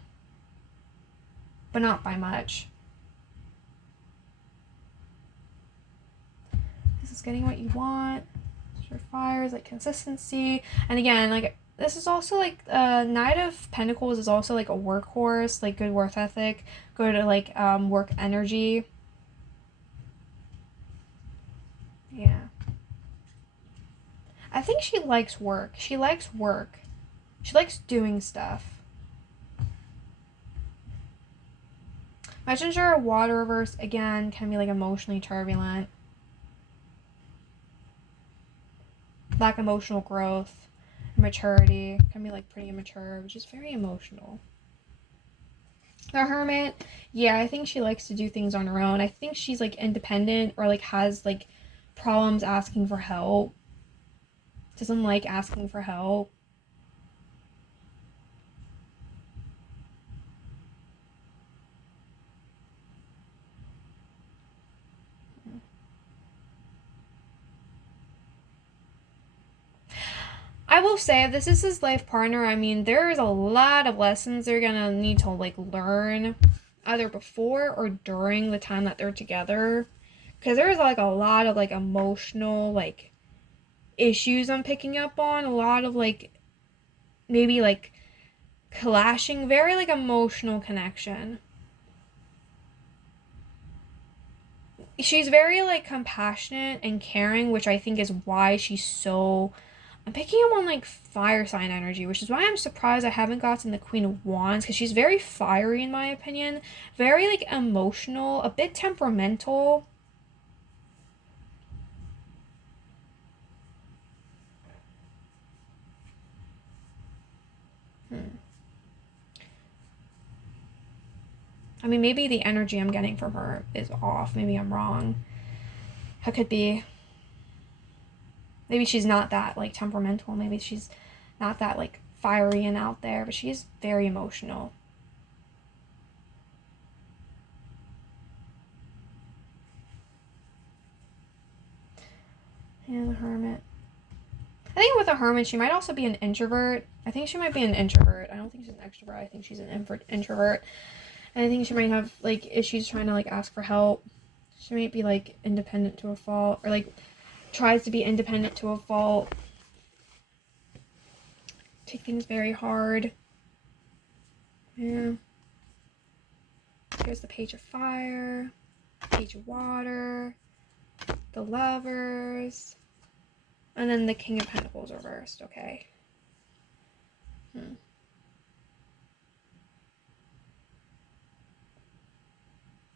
but not by much. This is getting what you want. Your fires, like consistency. And again, like this is also like Knight of Pentacles is also like a workhorse, like good work ethic, good like work energy. Yeah. I think she likes work. She likes work. She likes doing stuff. Messenger Water reverse again can be like emotionally turbulent. Lack emotional growth, maturity, can be like pretty immature, which is very emotional. The Hermit, yeah, I think she likes to do things on her own. I think she's like independent or like has like problems asking for help. Doesn't like asking for help. I will say, if this is his life partner, I mean, there's a lot of lessons they're gonna need to like learn either before or during the time that they're together, because there's like a lot of like emotional like issues I'm picking up on, a lot of like maybe like clashing, very like emotional connection. She's very like compassionate and caring, which I think is why she's so, I'm picking up on like fire sign energy, which is why I'm surprised I haven't gotten the Queen of Wands, because she's very fiery in my opinion, very like emotional, a bit temperamental. I mean, maybe the energy I'm getting from her is off. Maybe I'm wrong. That could be. Maybe she's not that like temperamental. Maybe she's not that like fiery and out there, but she is very emotional. And the Hermit. I think with a Hermit, she might also be an introvert. I think she might be an introvert. I don't think she's an extrovert. I think she's an introvert. And I think she might have like issues trying to like ask for help. She might be like independent to a fault, or like tries to be independent to a fault. Take things very hard. Yeah. Here's the Page of Fire, Page of Water, the Lovers, and then the King of Pentacles reversed. Okay.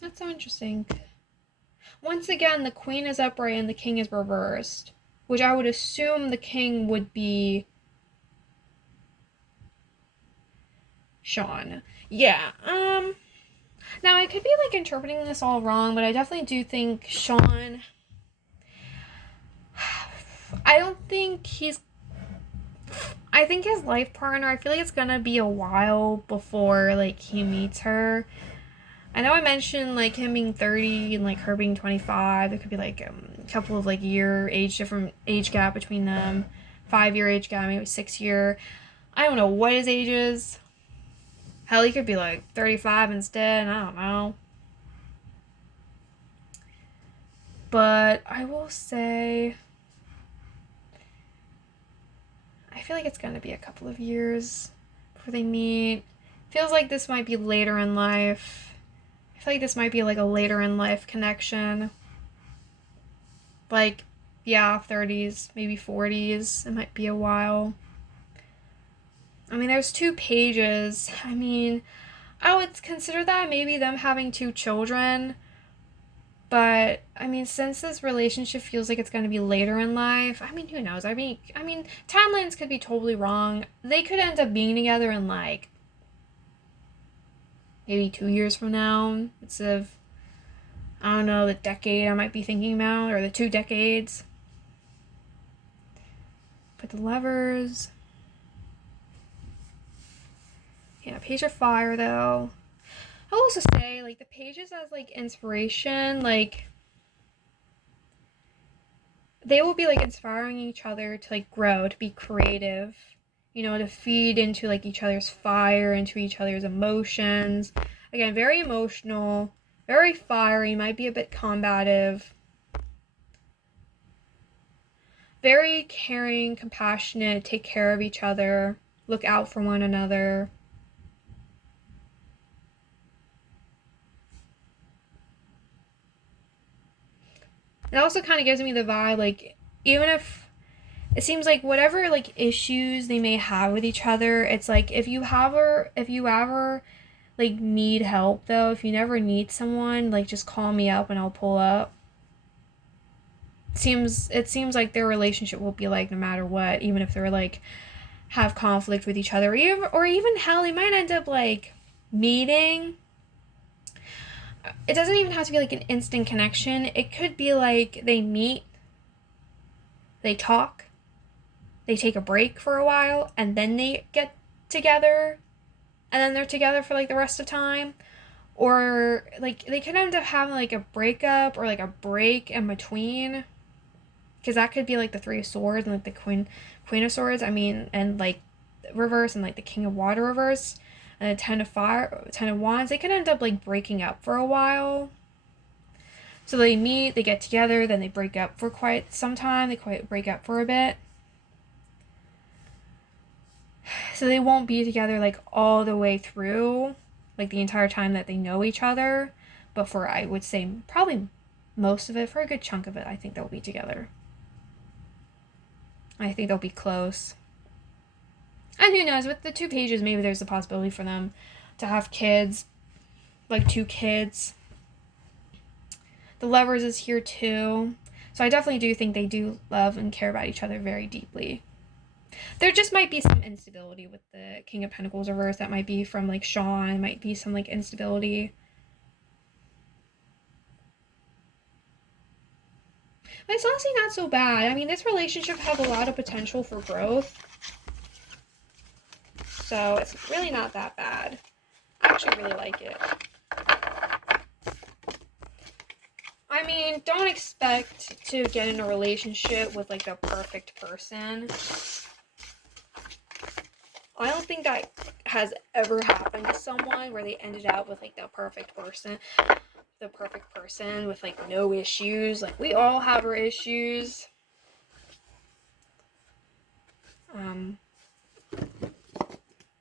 That's so interesting. Once again, the Queen is upright and the King is reversed, which I would assume the King would be Shawn. Yeah. Now I could be like interpreting this all wrong, but I definitely do think Shawn, I don't think he's, I think his life partner, I feel like it's gonna be a while before like he meets her. I know I mentioned like him being 30 and like her being 25. There could be like a couple of like different age gap between them. 5-year age gap, maybe 6-year. I don't know what his age is. Hell, he could be like 35 instead. I don't know. But I will say, I feel like it's gonna be a couple of years before they meet. Feels like this might be later in life. I feel like this might be like a later in life connection. Like, yeah, 30s, maybe 40s. It might be a while. I mean, there's 2 pages. I mean, I would consider that maybe them having 2 children. But, I mean, since this relationship feels like it's going to be later in life, I mean, who knows? I mean, timelines could be totally wrong. They could end up being together in, like, maybe 2 years from now instead of I don't know, the decade I might be thinking about, or the 2 decades. Put the Lovers. Yeah, Page of Fire, though. I'll also say, like, the pages as, like, inspiration, like, they will be, like, inspiring each other to, like, grow, to be creative, you know, to feed into, like, each other's fire, into each other's emotions. Again, very emotional, very fiery, might be a bit combative. Very caring, compassionate, take care of each other, look out for one another. It also kind of gives me the vibe, like, even if it seems like whatever, like, issues they may have with each other, it's like, if you ever, like, need help, though, if you never need someone, like, just call me up and I'll pull up. It seems like their relationship will be like, no matter what, even if they're, like, have conflict with each other, or even hell, they might end up, like, meeting. It doesn't even have to be, like, an instant connection. It could be, like, they meet, they talk, they take a break for a while, and then they get together, and then they're together for, like, the rest of time. Or, like, they could end up having, like, a breakup or, like, a break in between. Because that could be, like, the Three of Swords and, like, the Queen of Swords. I mean, and, like, reverse, and, like, the King of Water reverse. And the Ten of Wands. They could end up, like, breaking up for a while. So they meet, they get together, then they break up for quite some time. They break up for a bit. So they won't be together, like, all the way through, like, the entire time that they know each other. But for, I would say, probably most of it, for a good chunk of it, I think they'll be together. I think they'll be close. And who knows, with the 2 pages, maybe there's a possibility for them to have kids, like 2 kids. The Lovers is here too. So I definitely do think they do love and care about each other very deeply. There just might be some instability with the King of Pentacles reverse. That might be from, like, Shawn. It might be some, like, instability. But it's honestly not so bad. I mean, this relationship has a lot of potential for growth. So it's really not that bad. I actually really like it. I mean, don't expect to get in a relationship with, like, the perfect person. I don't think that has ever happened to someone where they ended up with, like, the perfect person with, like, no issues. Like, we all have our issues.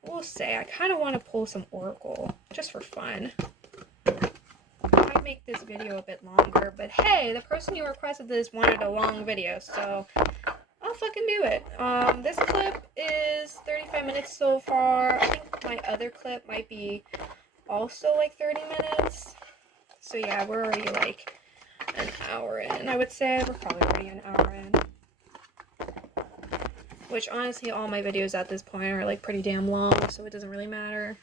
We'll say I kind of want to pull some Oracle just for fun. I might make this video a bit longer, but hey, the person who requested this wanted a long video, so I'll fucking do it. This clip is 35 minutes so far. I think my other clip might be also like 30 minutes. So yeah, we're already like an hour in. I would say we're probably already an hour in. Which honestly, all my videos at this point are like pretty damn long, so it doesn't really matter.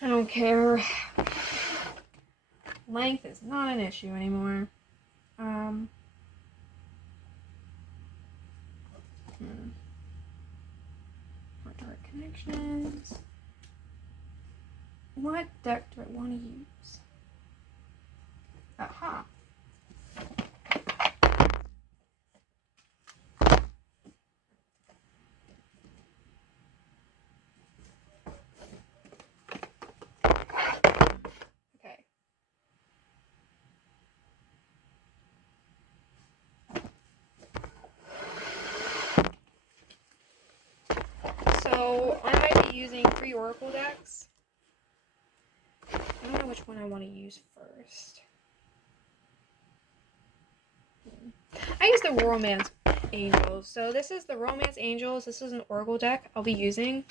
I don't care. Length is not an issue anymore. More dark connections. What deck do I want to use? Aha. Okay. So I might be using 3 Oracle decks. I don't know which one I want to use first. I use the Romance Angels. So this is the Romance Angels. This is an Oracle deck I'll be using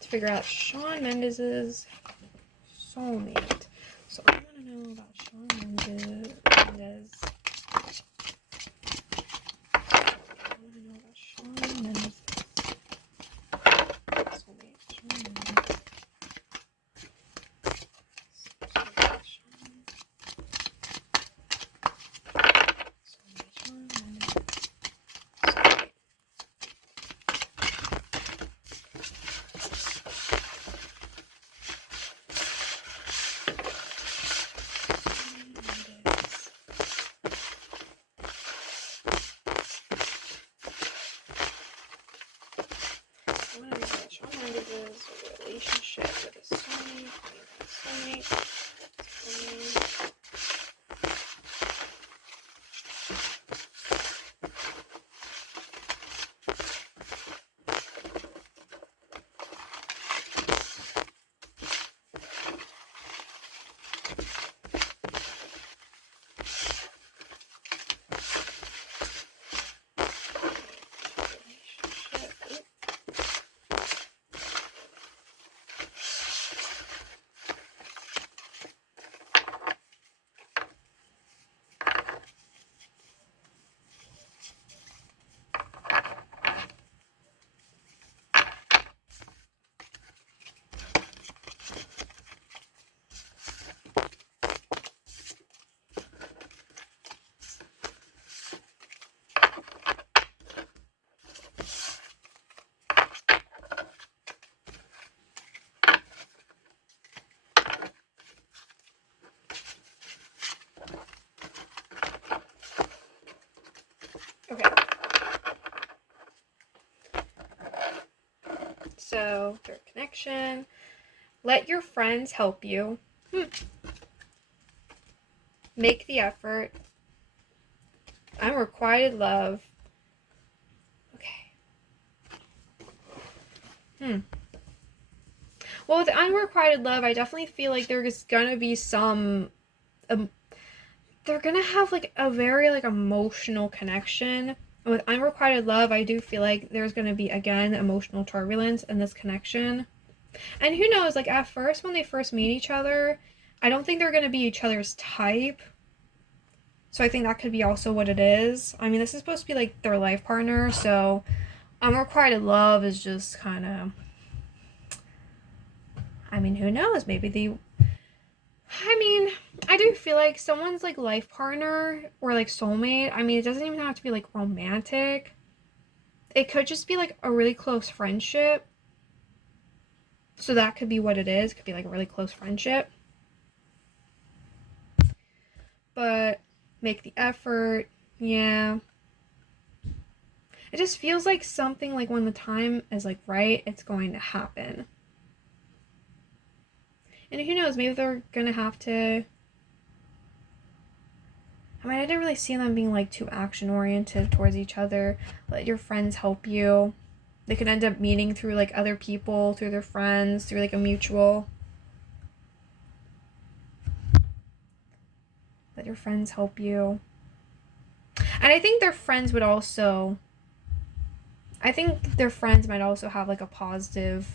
to figure out Shawn Mendes' soulmate. So I want to know about Shawn Mendes. I want to know about Shawn Mendes' soulmate. Shawn Mendes. I'm gonna read Shawn Mendes' relationship with a soulmate. Okay. So, third connection. Let your friends help you. Make the effort. Unrequited love. Okay. Well, with unrequited love, I definitely feel like there's gonna be some. They're gonna have like a very like emotional connection. With unrequited love, I do feel like there's gonna be again emotional turbulence in this connection. And who knows, like at first when they first meet each other, I don't think they're gonna be each other's type. So I think that could be also what it is. I mean, this is supposed to be like their life partner, so unrequited love is just kind of. I mean, who knows? Maybe they. I mean, I do feel like someone's like life partner or like soulmate. I mean, it doesn't even have to be like romantic. It could just be like a really close friendship. So that could be what it is. It could be like a really close friendship. But make the effort. Yeah. It just feels like something like when the time is like right, it's going to happen. And who knows, maybe they're gonna have to. I mean, I didn't really see them being like too action oriented towards each other. Let your friends help you. They could end up meeting through like other people, through their friends, through like a mutual. Let your friends help you. And I think their friends would also. I think their friends might also have like a positive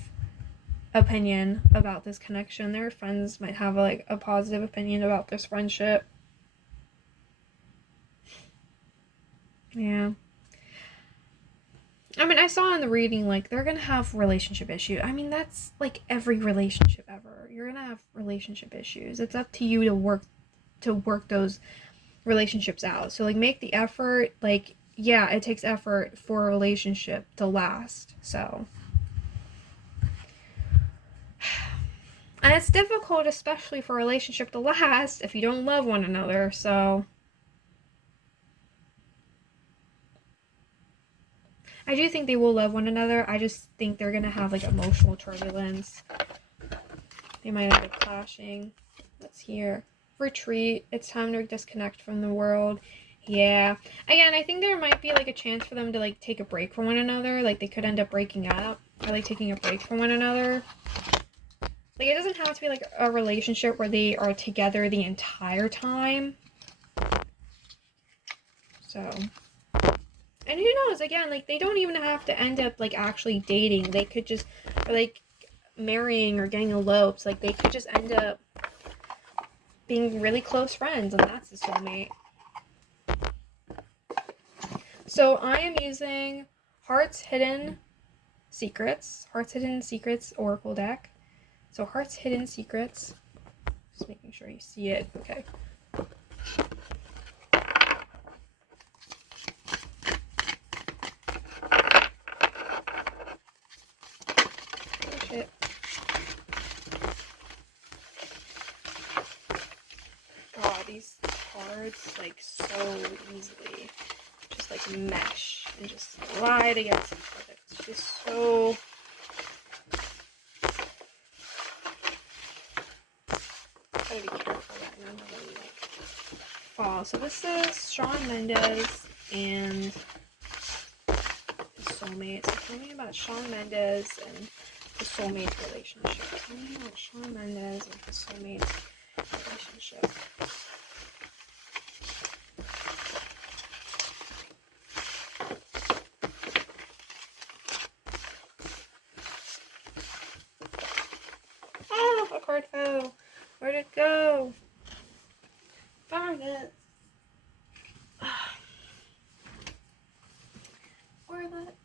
opinion about this connection. Their friends might have like a positive opinion about this friendship. Yeah. I mean, I saw in the reading like they're gonna have relationship issues. I mean, that's like every relationship ever. You're gonna have relationship issues. It's up to you to work those relationships out. So like make the effort. Like yeah, it takes effort for a relationship to last. So and it's difficult, especially for a relationship to last if you don't love one another. So I do think they will love one another. I just think they're gonna have like emotional turbulence. They might end up clashing. Let's hear. Retreat. It's time to disconnect from the world. Yeah. Again, I think there might be like a chance for them to like take a break from one another. Like they could end up breaking up or like taking a break from one another. Like it doesn't have to be like a relationship where they are together the entire time. So. And who knows, again, like they don't even have to end up like actually dating. They could just or like marrying or getting eloped. Like they could just end up being really close friends, and that's the soulmate. So I am using Heart's Hidden Secrets Oracle deck. So Heart's Hidden Secrets. Just making sure you see it. Okay. God, these cards like so easily just like mesh and just slide against each other. It's just so fall. So this is Shawn Mendes and his soulmate. So tell me about Shawn Mendes and his soulmate relationship. Tell me about Shawn Mendes and his soulmate relationship. Oh, a card fell. Where'd it go? Darn it. Where that?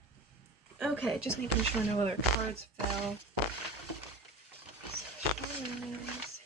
Okay, just making sure no other cards fell. So, Shawn Mendes.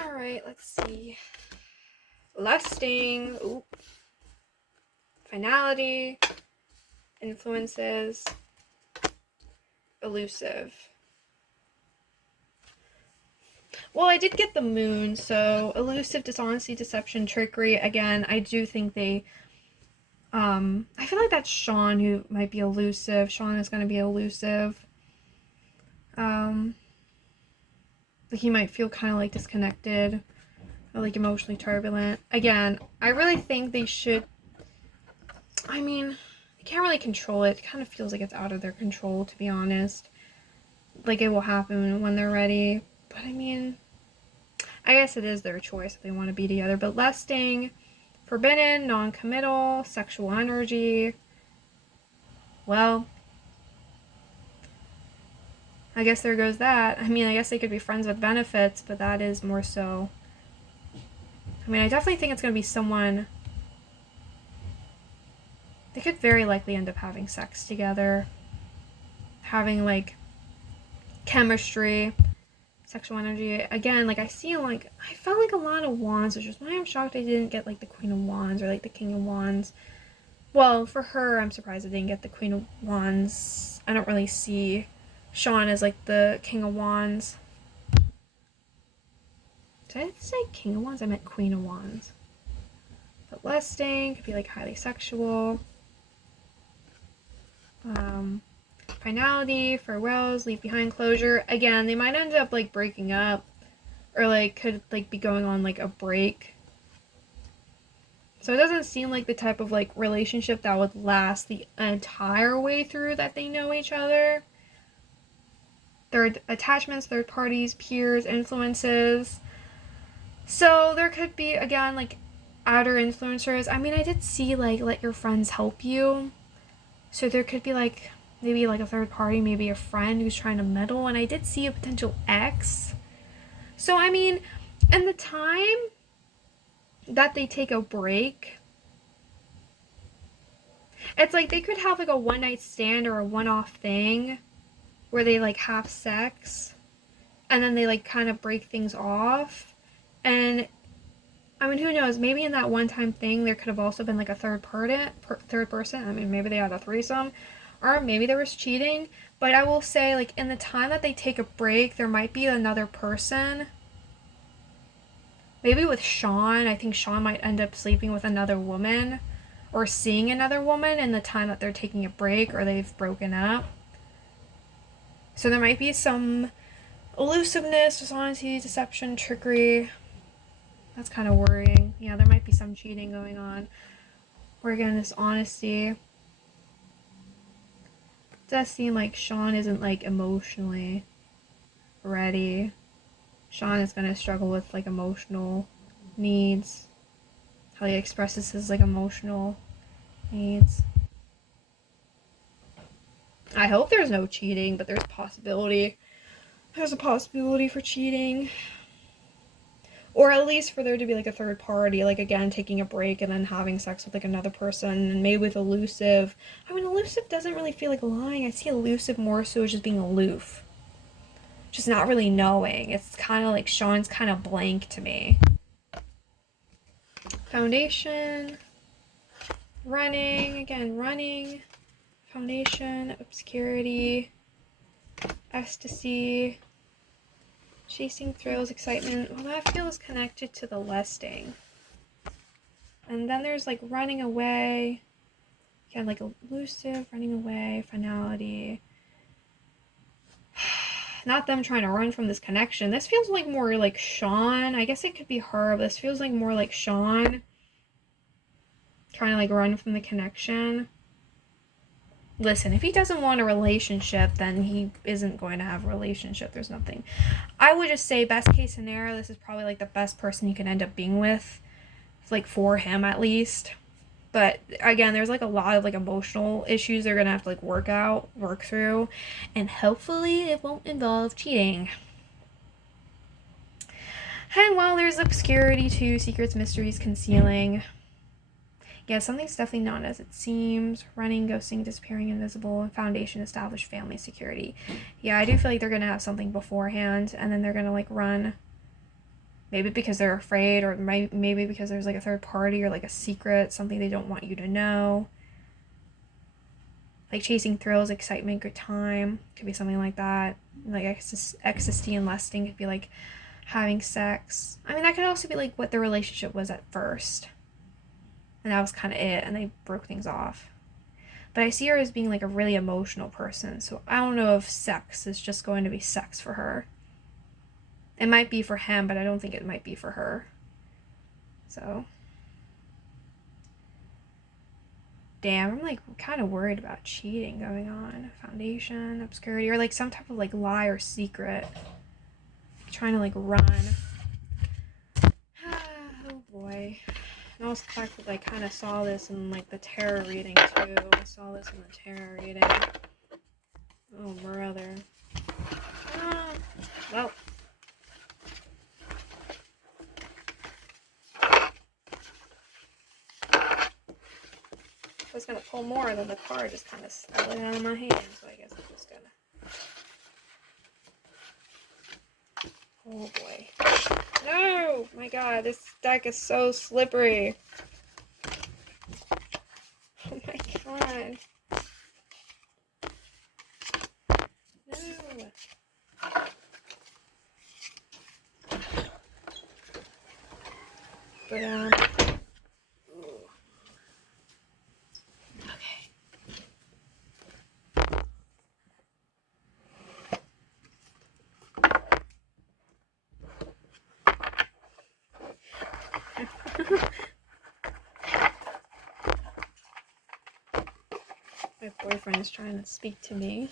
Alright, let's see. Lusting. Ooh. Finality. Influences. Elusive. Well, I did get the moon, so elusive, dishonesty, deception, trickery. Again, I do think they... I feel like that's Shawn who might be elusive. Shawn is going to be elusive. Like he might feel kind of like disconnected or like emotionally turbulent. Again, I really think they should... I mean, they can't really control it. It kind of feels like it's out of their control, to be honest. Like it will happen when they're ready. But I mean, I guess it is their choice if they want to be together. But lusting, forbidden, non-committal, sexual energy. Well, I guess there goes that. I mean, I guess they could be friends with benefits, but that is more so... I mean, I definitely think it's going to be someone... They could very likely end up having sex together. Having, like, chemistry, sexual energy. Again, like, I see, like, I felt like a lot of wands, which is why I'm shocked I didn't get, like, the Queen of Wands or, like, the King of Wands. Well, for her, I'm surprised I didn't get the Queen of Wands. I don't really see Shawn as, like, the King of Wands. Did I say King of Wands? I meant Queen of Wands. But lusting could be, like, highly sexual. Finality, farewells, leave behind, closure. Again, they might end up, like, breaking up. Or, like, could, like, be going on, like, a break. So it doesn't seem like the type of, like, relationship that would last the entire way through that they know each other. Third attachments, third parties, peers, influences. So there could be, again, like, outer influencers. I mean, I did see, like, let your friends help you. So there could be, like, maybe, like, a third party, maybe a friend who's trying to meddle. And I did see a potential ex. So, I mean, in the time that they take a break, it's like they could have, like, a one-night stand or a one-off thing where they, like, have sex. And then they, like, kind of break things off. And... I mean, who knows? Maybe in that one-time thing, there could have also been, like, a third person. I mean, maybe they had a threesome. Or maybe there was cheating. But I will say, like, in the time that they take a break, there might be another person. Maybe with Shawn. I think Shawn might end up sleeping with another woman. Or seeing another woman in the time that they're taking a break or they've broken up. So there might be some elusiveness, dishonesty, deception, trickery. That's kind of worrying. Yeah, there might be some cheating going on. Or again, this honesty. It does seem like Shawn isn't like emotionally ready. Shawn is gonna struggle with like emotional needs. How he expresses his like emotional needs. I hope there's no cheating, but there's a possibility. There's a possibility for cheating. Or at least for there to be like a third party, like again taking a break and then having sex with like another person, and maybe with elusive. I mean, elusive doesn't really feel like lying. I see elusive more so as just being aloof, just not really knowing. It's kind of like Shawn's kind of blank to me. Foundation, running, foundation, obscurity, ecstasy, chasing thrills, excitement. Well, that feels connected to the lusting. And then there's like running away. Again, like elusive, running away, finality. Not them trying to run from this connection. This feels like more like Shawn. I guess it could be her, but this feels like more like Shawn trying to like run from the connection. Listen, if he doesn't want a relationship, then he isn't going to have a relationship. There's nothing. I would just say best case scenario, this is probably like the best person you can end up being with. Like for him at least. But again, there's like a lot of like emotional issues they're gonna have to like work through, and hopefully it won't involve cheating. And while there's obscurity too, secrets, mysteries, concealing. Yeah, something's definitely not as it seems. Running, ghosting, disappearing, invisible, foundation, established, family, security. Yeah, I do feel like they're gonna have something beforehand, and then they're gonna like run. Maybe because they're afraid, or maybe because there's like a third party or like a secret, something they don't want you to know. Like chasing thrills, excitement, good time. Could be something like that. Like ecstasy and lusting could be like having sex. I mean, that could also be like what the relationship was at first. And that was kind of it, and they broke things off. But I see her as being like a really emotional person, so I don't know if sex is just going to be sex for her. It might be for him, but I don't think it might be for her. So. Damn, I'm like kind of worried about cheating going on. Foundation, obscurity, or like some type of like lie or secret. Trying to like run. Oh boy. And also the fact that I kind of saw this in like the tarot reading too. I saw this in the tarot reading. Oh brother. Well. I was gonna pull more, than the card just kind of slid out of my hand, so I guess I'm just gonna. Oh boy. No! My god, this deck is so slippery. Oh my god. No. But, ooh. Okay. My boyfriend is trying to speak to me.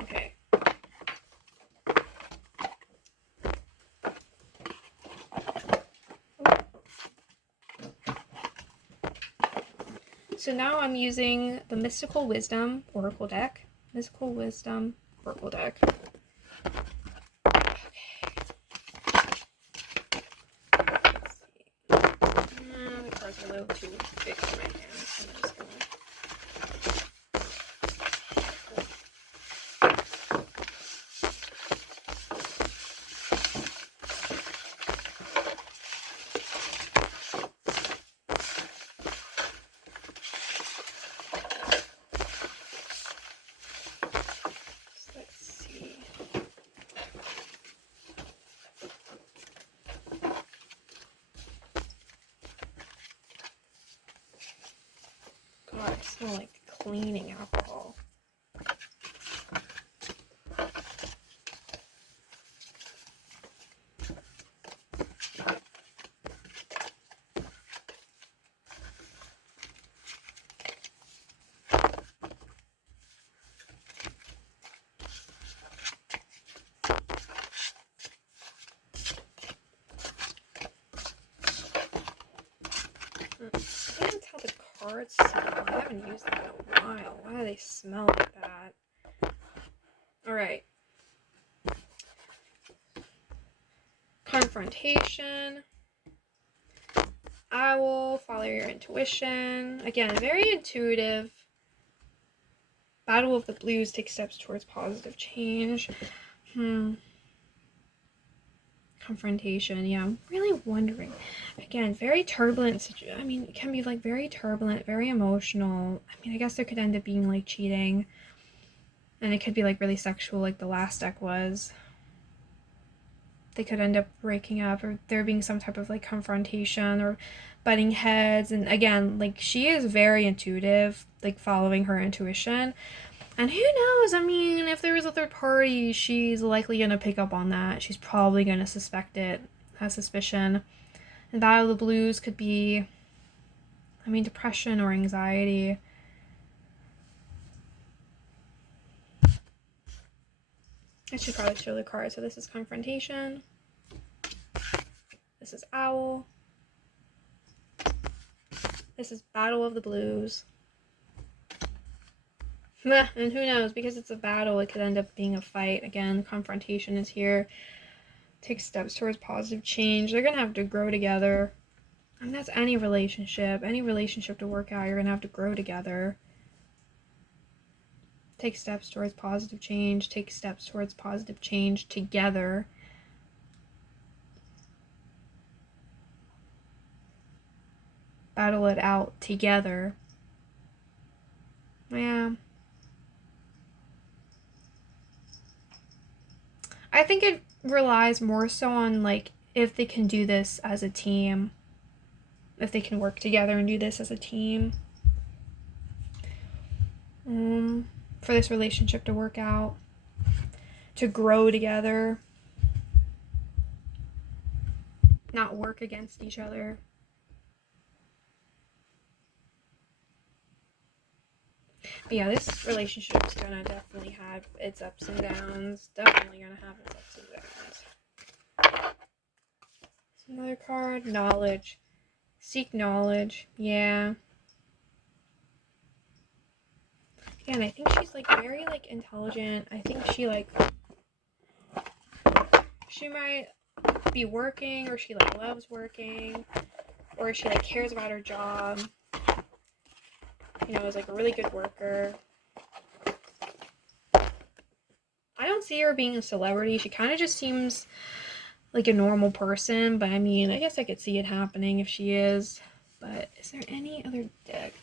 Okay. So now I'm using the Mystical Wisdom Oracle deck. Mystical Wisdom Oracle deck. The cards are a little too big for my hands, so I'm just gonna. Let's see. Smell like cleaning alcohol. I can't tell the cards smell. I haven't used them in a while. Why do they smell like that? Alright. Confrontation. Owl. Follow your intuition. Again, very intuitive. Battle of the Blues. Take steps towards positive change. Confrontation. Yeah, I'm really wondering. Again, very turbulent. I mean, it can be like very turbulent, very emotional. I mean, I guess there could end up being like cheating. And it could be like really sexual, like the last deck was. They could end up breaking up, or there being some type of like confrontation or butting heads. And again, like she is very intuitive, like following her intuition. And who knows? I mean, if there was a third party, she's likely going to pick up on that. She's probably going to suspect it, have suspicion. And Battle of the Blues could be, I mean, depression or anxiety. I should probably show the card. So this is confrontation. This is owl. This is Battle of the Blues. And who knows, because it's a battle, it could end up being a fight. Again, confrontation is here. Take steps towards positive change. They're going to have to grow together. And that's any relationship to work out, you're going to have to grow together. Take steps towards positive change. Take steps towards positive change together. Battle it out together. Yeah. I think it relies more so on like if they can do this as a team. If they can work together and do this as a team. For this relationship to work out. To grow together. Not work against each other. But yeah, this relationship is gonna definitely have its ups and downs. Definitely gonna have its ups and downs. Another card, knowledge. Seek knowledge. Yeah. Again, I think she's like very like intelligent. I think she might be working, or she like loves working, or she like cares about her job. You know, is like a really good worker. I don't see her being a celebrity. She kind of just seems like a normal person, but I mean, I guess I could see it happening if she is. But is there any other deck?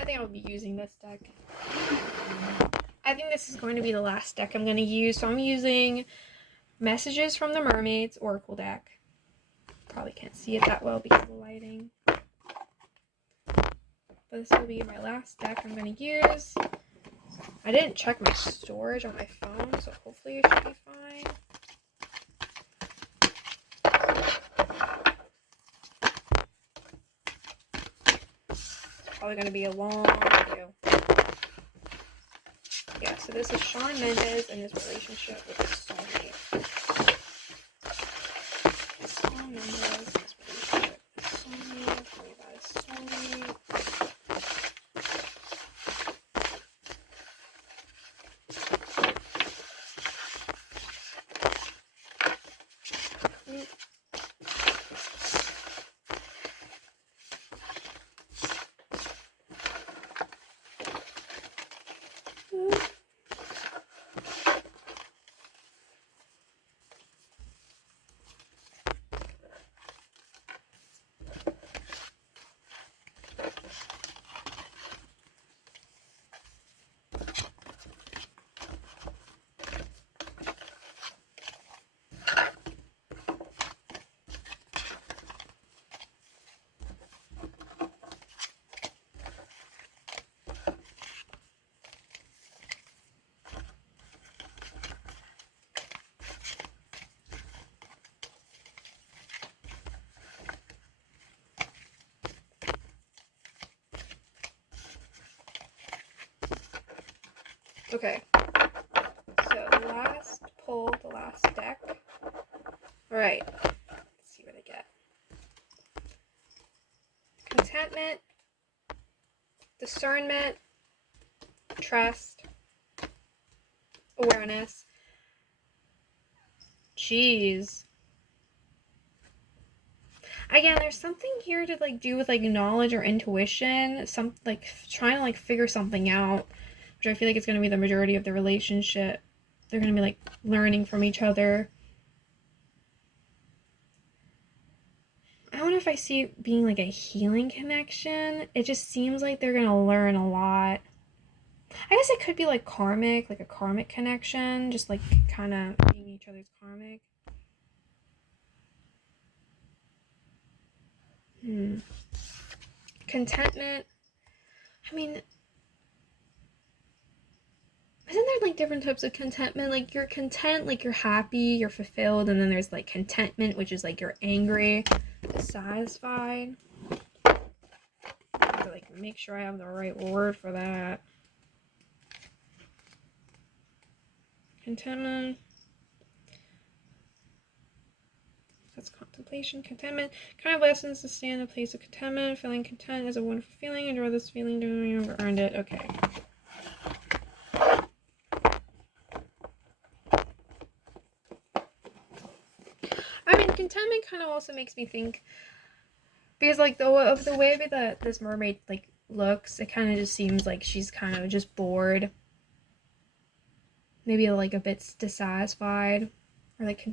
I think I'll be using this deck. I think this is going to be the last deck I'm going to use. So I'm using Messages from the Mermaids Oracle deck. Probably can't see it that well because of the lighting. But this will be my last deck I'm going to use. I didn't check my storage on my phone, so hopefully it should be fine. It's probably going to be a long video. Yeah, so this is Shawn Mendes and his relationship with his soulmate. Shawn Mendes, his relationship with his soulmate. Tell me about his soulmate. Okay. So the last pull, the last deck. Alright. Let's see what I get. Contentment, discernment, trust, awareness. Jeez. Again, there's something here to like do with like knowledge or intuition, some like trying to like figure something out, which I feel like is going to be the majority of the relationship. They're going to be like learning from each other. I don't know if I see it being like a healing connection. It just seems like they're going to learn a lot. I guess it could be like karmic, like a karmic connection, just like kind of being each other's karmic. Contentment. I mean, isn't there like different types of contentment? Like you're content, like you're happy, you're fulfilled, and then there's like contentment, which is like you're angry, dissatisfied. I have to like make sure I have the right word for that. Contentment. That's contemplation. Contentment. Kind of lessons to stay in a place of contentment. Feeling content is a wonderful feeling. Enjoy this feeling. Doing you've earned it. Okay. I mean, contentment kind of also makes me think, because like the way that this mermaid like looks, it kind of just seems like she's kind of just bored, maybe like a bit dissatisfied, or like,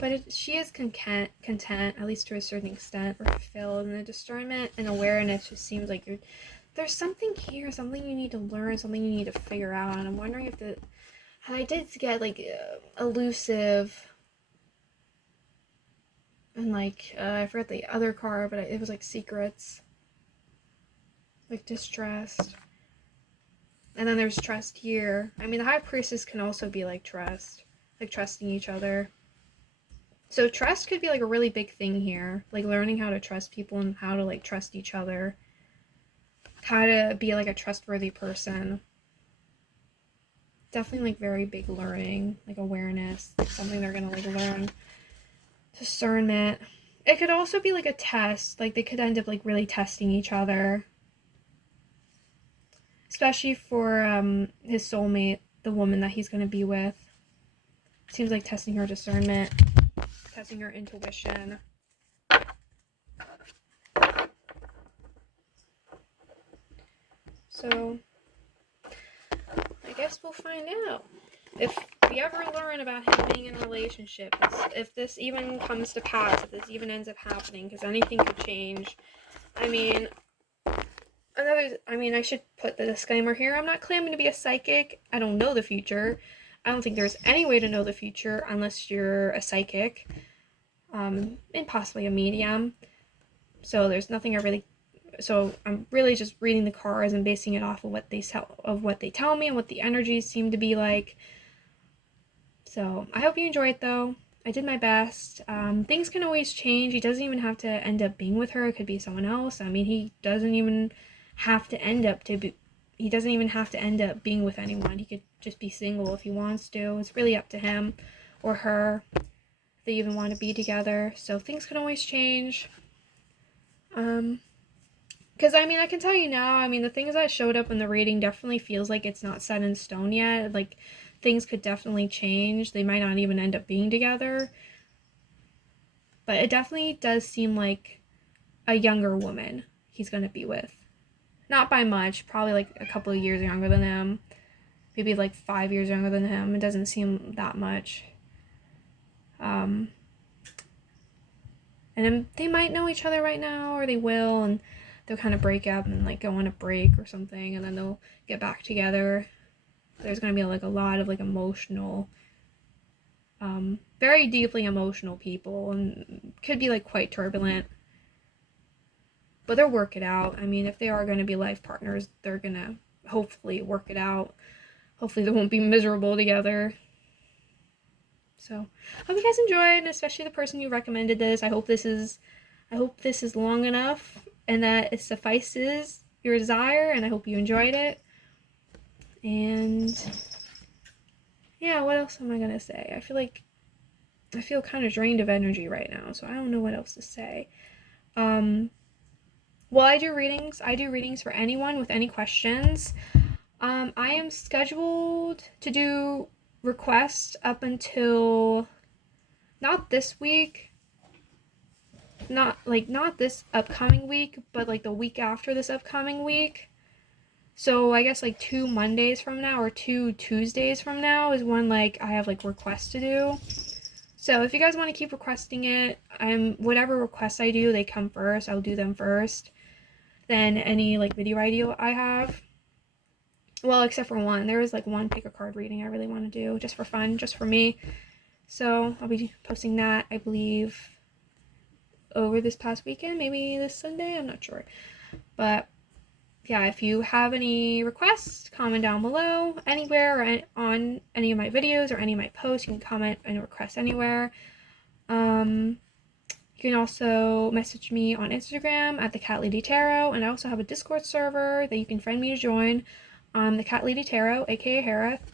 but she is content at least to a certain extent, or fulfilled. And the discernment and awareness just seems like there's something here, something you need to learn, something you need to figure out. And I'm wondering if I did get like elusive. And like, I forgot the other card, but it was like secrets. Like distrust. And then there's trust here. I mean, the High Priestess can also be like trust. Like trusting each other. So trust could be like a really big thing here. Like learning how to trust people and how to like trust each other. How to be like a trustworthy person. Definitely like very big learning. Like awareness. Like something they're gonna like learn. Discernment. It could also be like a test. Like they could end up like really testing each other. Especially for his soulmate, the woman that he's going to be with. Seems like testing her discernment, testing her intuition. So, I guess we'll find out. If we ever learn about him being in a relationship, if this even comes to pass, if this even ends up happening, because anything could change. I mean, I should put the disclaimer here. I'm not claiming to be a psychic. I don't know the future. I don't think there's any way to know the future unless you're a psychic, and possibly a medium. So there's nothing so I'm really just reading the cards and basing it off of what they tell me and what the energies seem to be like. So I hope you enjoyed, though. I did my best. Things can always change. He doesn't even have to end up being with her. It could be someone else. I mean, he doesn't even have to end up being with anyone. He could just be single if he wants to. It's really up to him or her if they even want to be together. So things can always change. Because I mean, I can tell you now, I mean, the things that showed up in the reading definitely feels like it's not set in stone yet. Like, things could definitely change. They might not even end up being together. But it definitely does seem like a younger woman he's going to be with. Not by much, probably like a couple of years younger than him. Maybe like 5 years younger than him. It doesn't seem that much. And then they might know each other right now, or they will, and they'll kind of break up and like go on a break or something, and then they'll get back together. There's going to be like a lot of like emotional, very deeply emotional people, and could be like quite turbulent. But they'll work it out. I mean, if they are going to be life partners, they're going to hopefully work it out. Hopefully they won't be miserable together. So, hope you guys enjoyed, and especially the person who recommended this. I hope this is long enough and that it suffices your desire, and I hope you enjoyed it. And yeah, what else am I gonna say? I feel kind of drained of energy right now, so I don't know what else to say. Well, I do readings. I do readings for anyone with any questions. I am scheduled to do requests up until not this week, not this upcoming week, but like the week after this upcoming week. So I guess like 2 Mondays from now or 2 Tuesdays from now is when like I have like requests to do. So if you guys want to keep requesting it, whatever requests I do, they come first. I'll do them first. Then any like video idea I have. Well, except for one. There was like one pick a card reading I really want to do just for fun, just for me. So I'll be posting that, I believe, over this past weekend, maybe this Sunday, I'm not sure. But yeah, if you have any requests, comment down below anywhere or on any of my videos or any of my posts. You can comment and request anywhere. You can also message me on Instagram at the Cat Lady Tarot, and I also have a Discord server that you can friend me to join. The Cat Lady Tarot, aka Harith.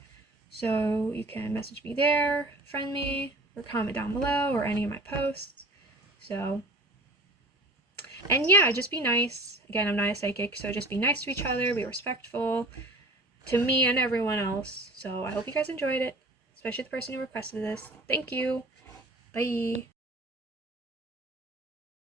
So you can message me there, friend me, or comment down below, or any of my posts. So, and yeah, just be nice. Again, I'm not a psychic, so just be nice to each other, be respectful to me and everyone else. So I hope you guys enjoyed it, especially the person who requested this. Thank you. Bye.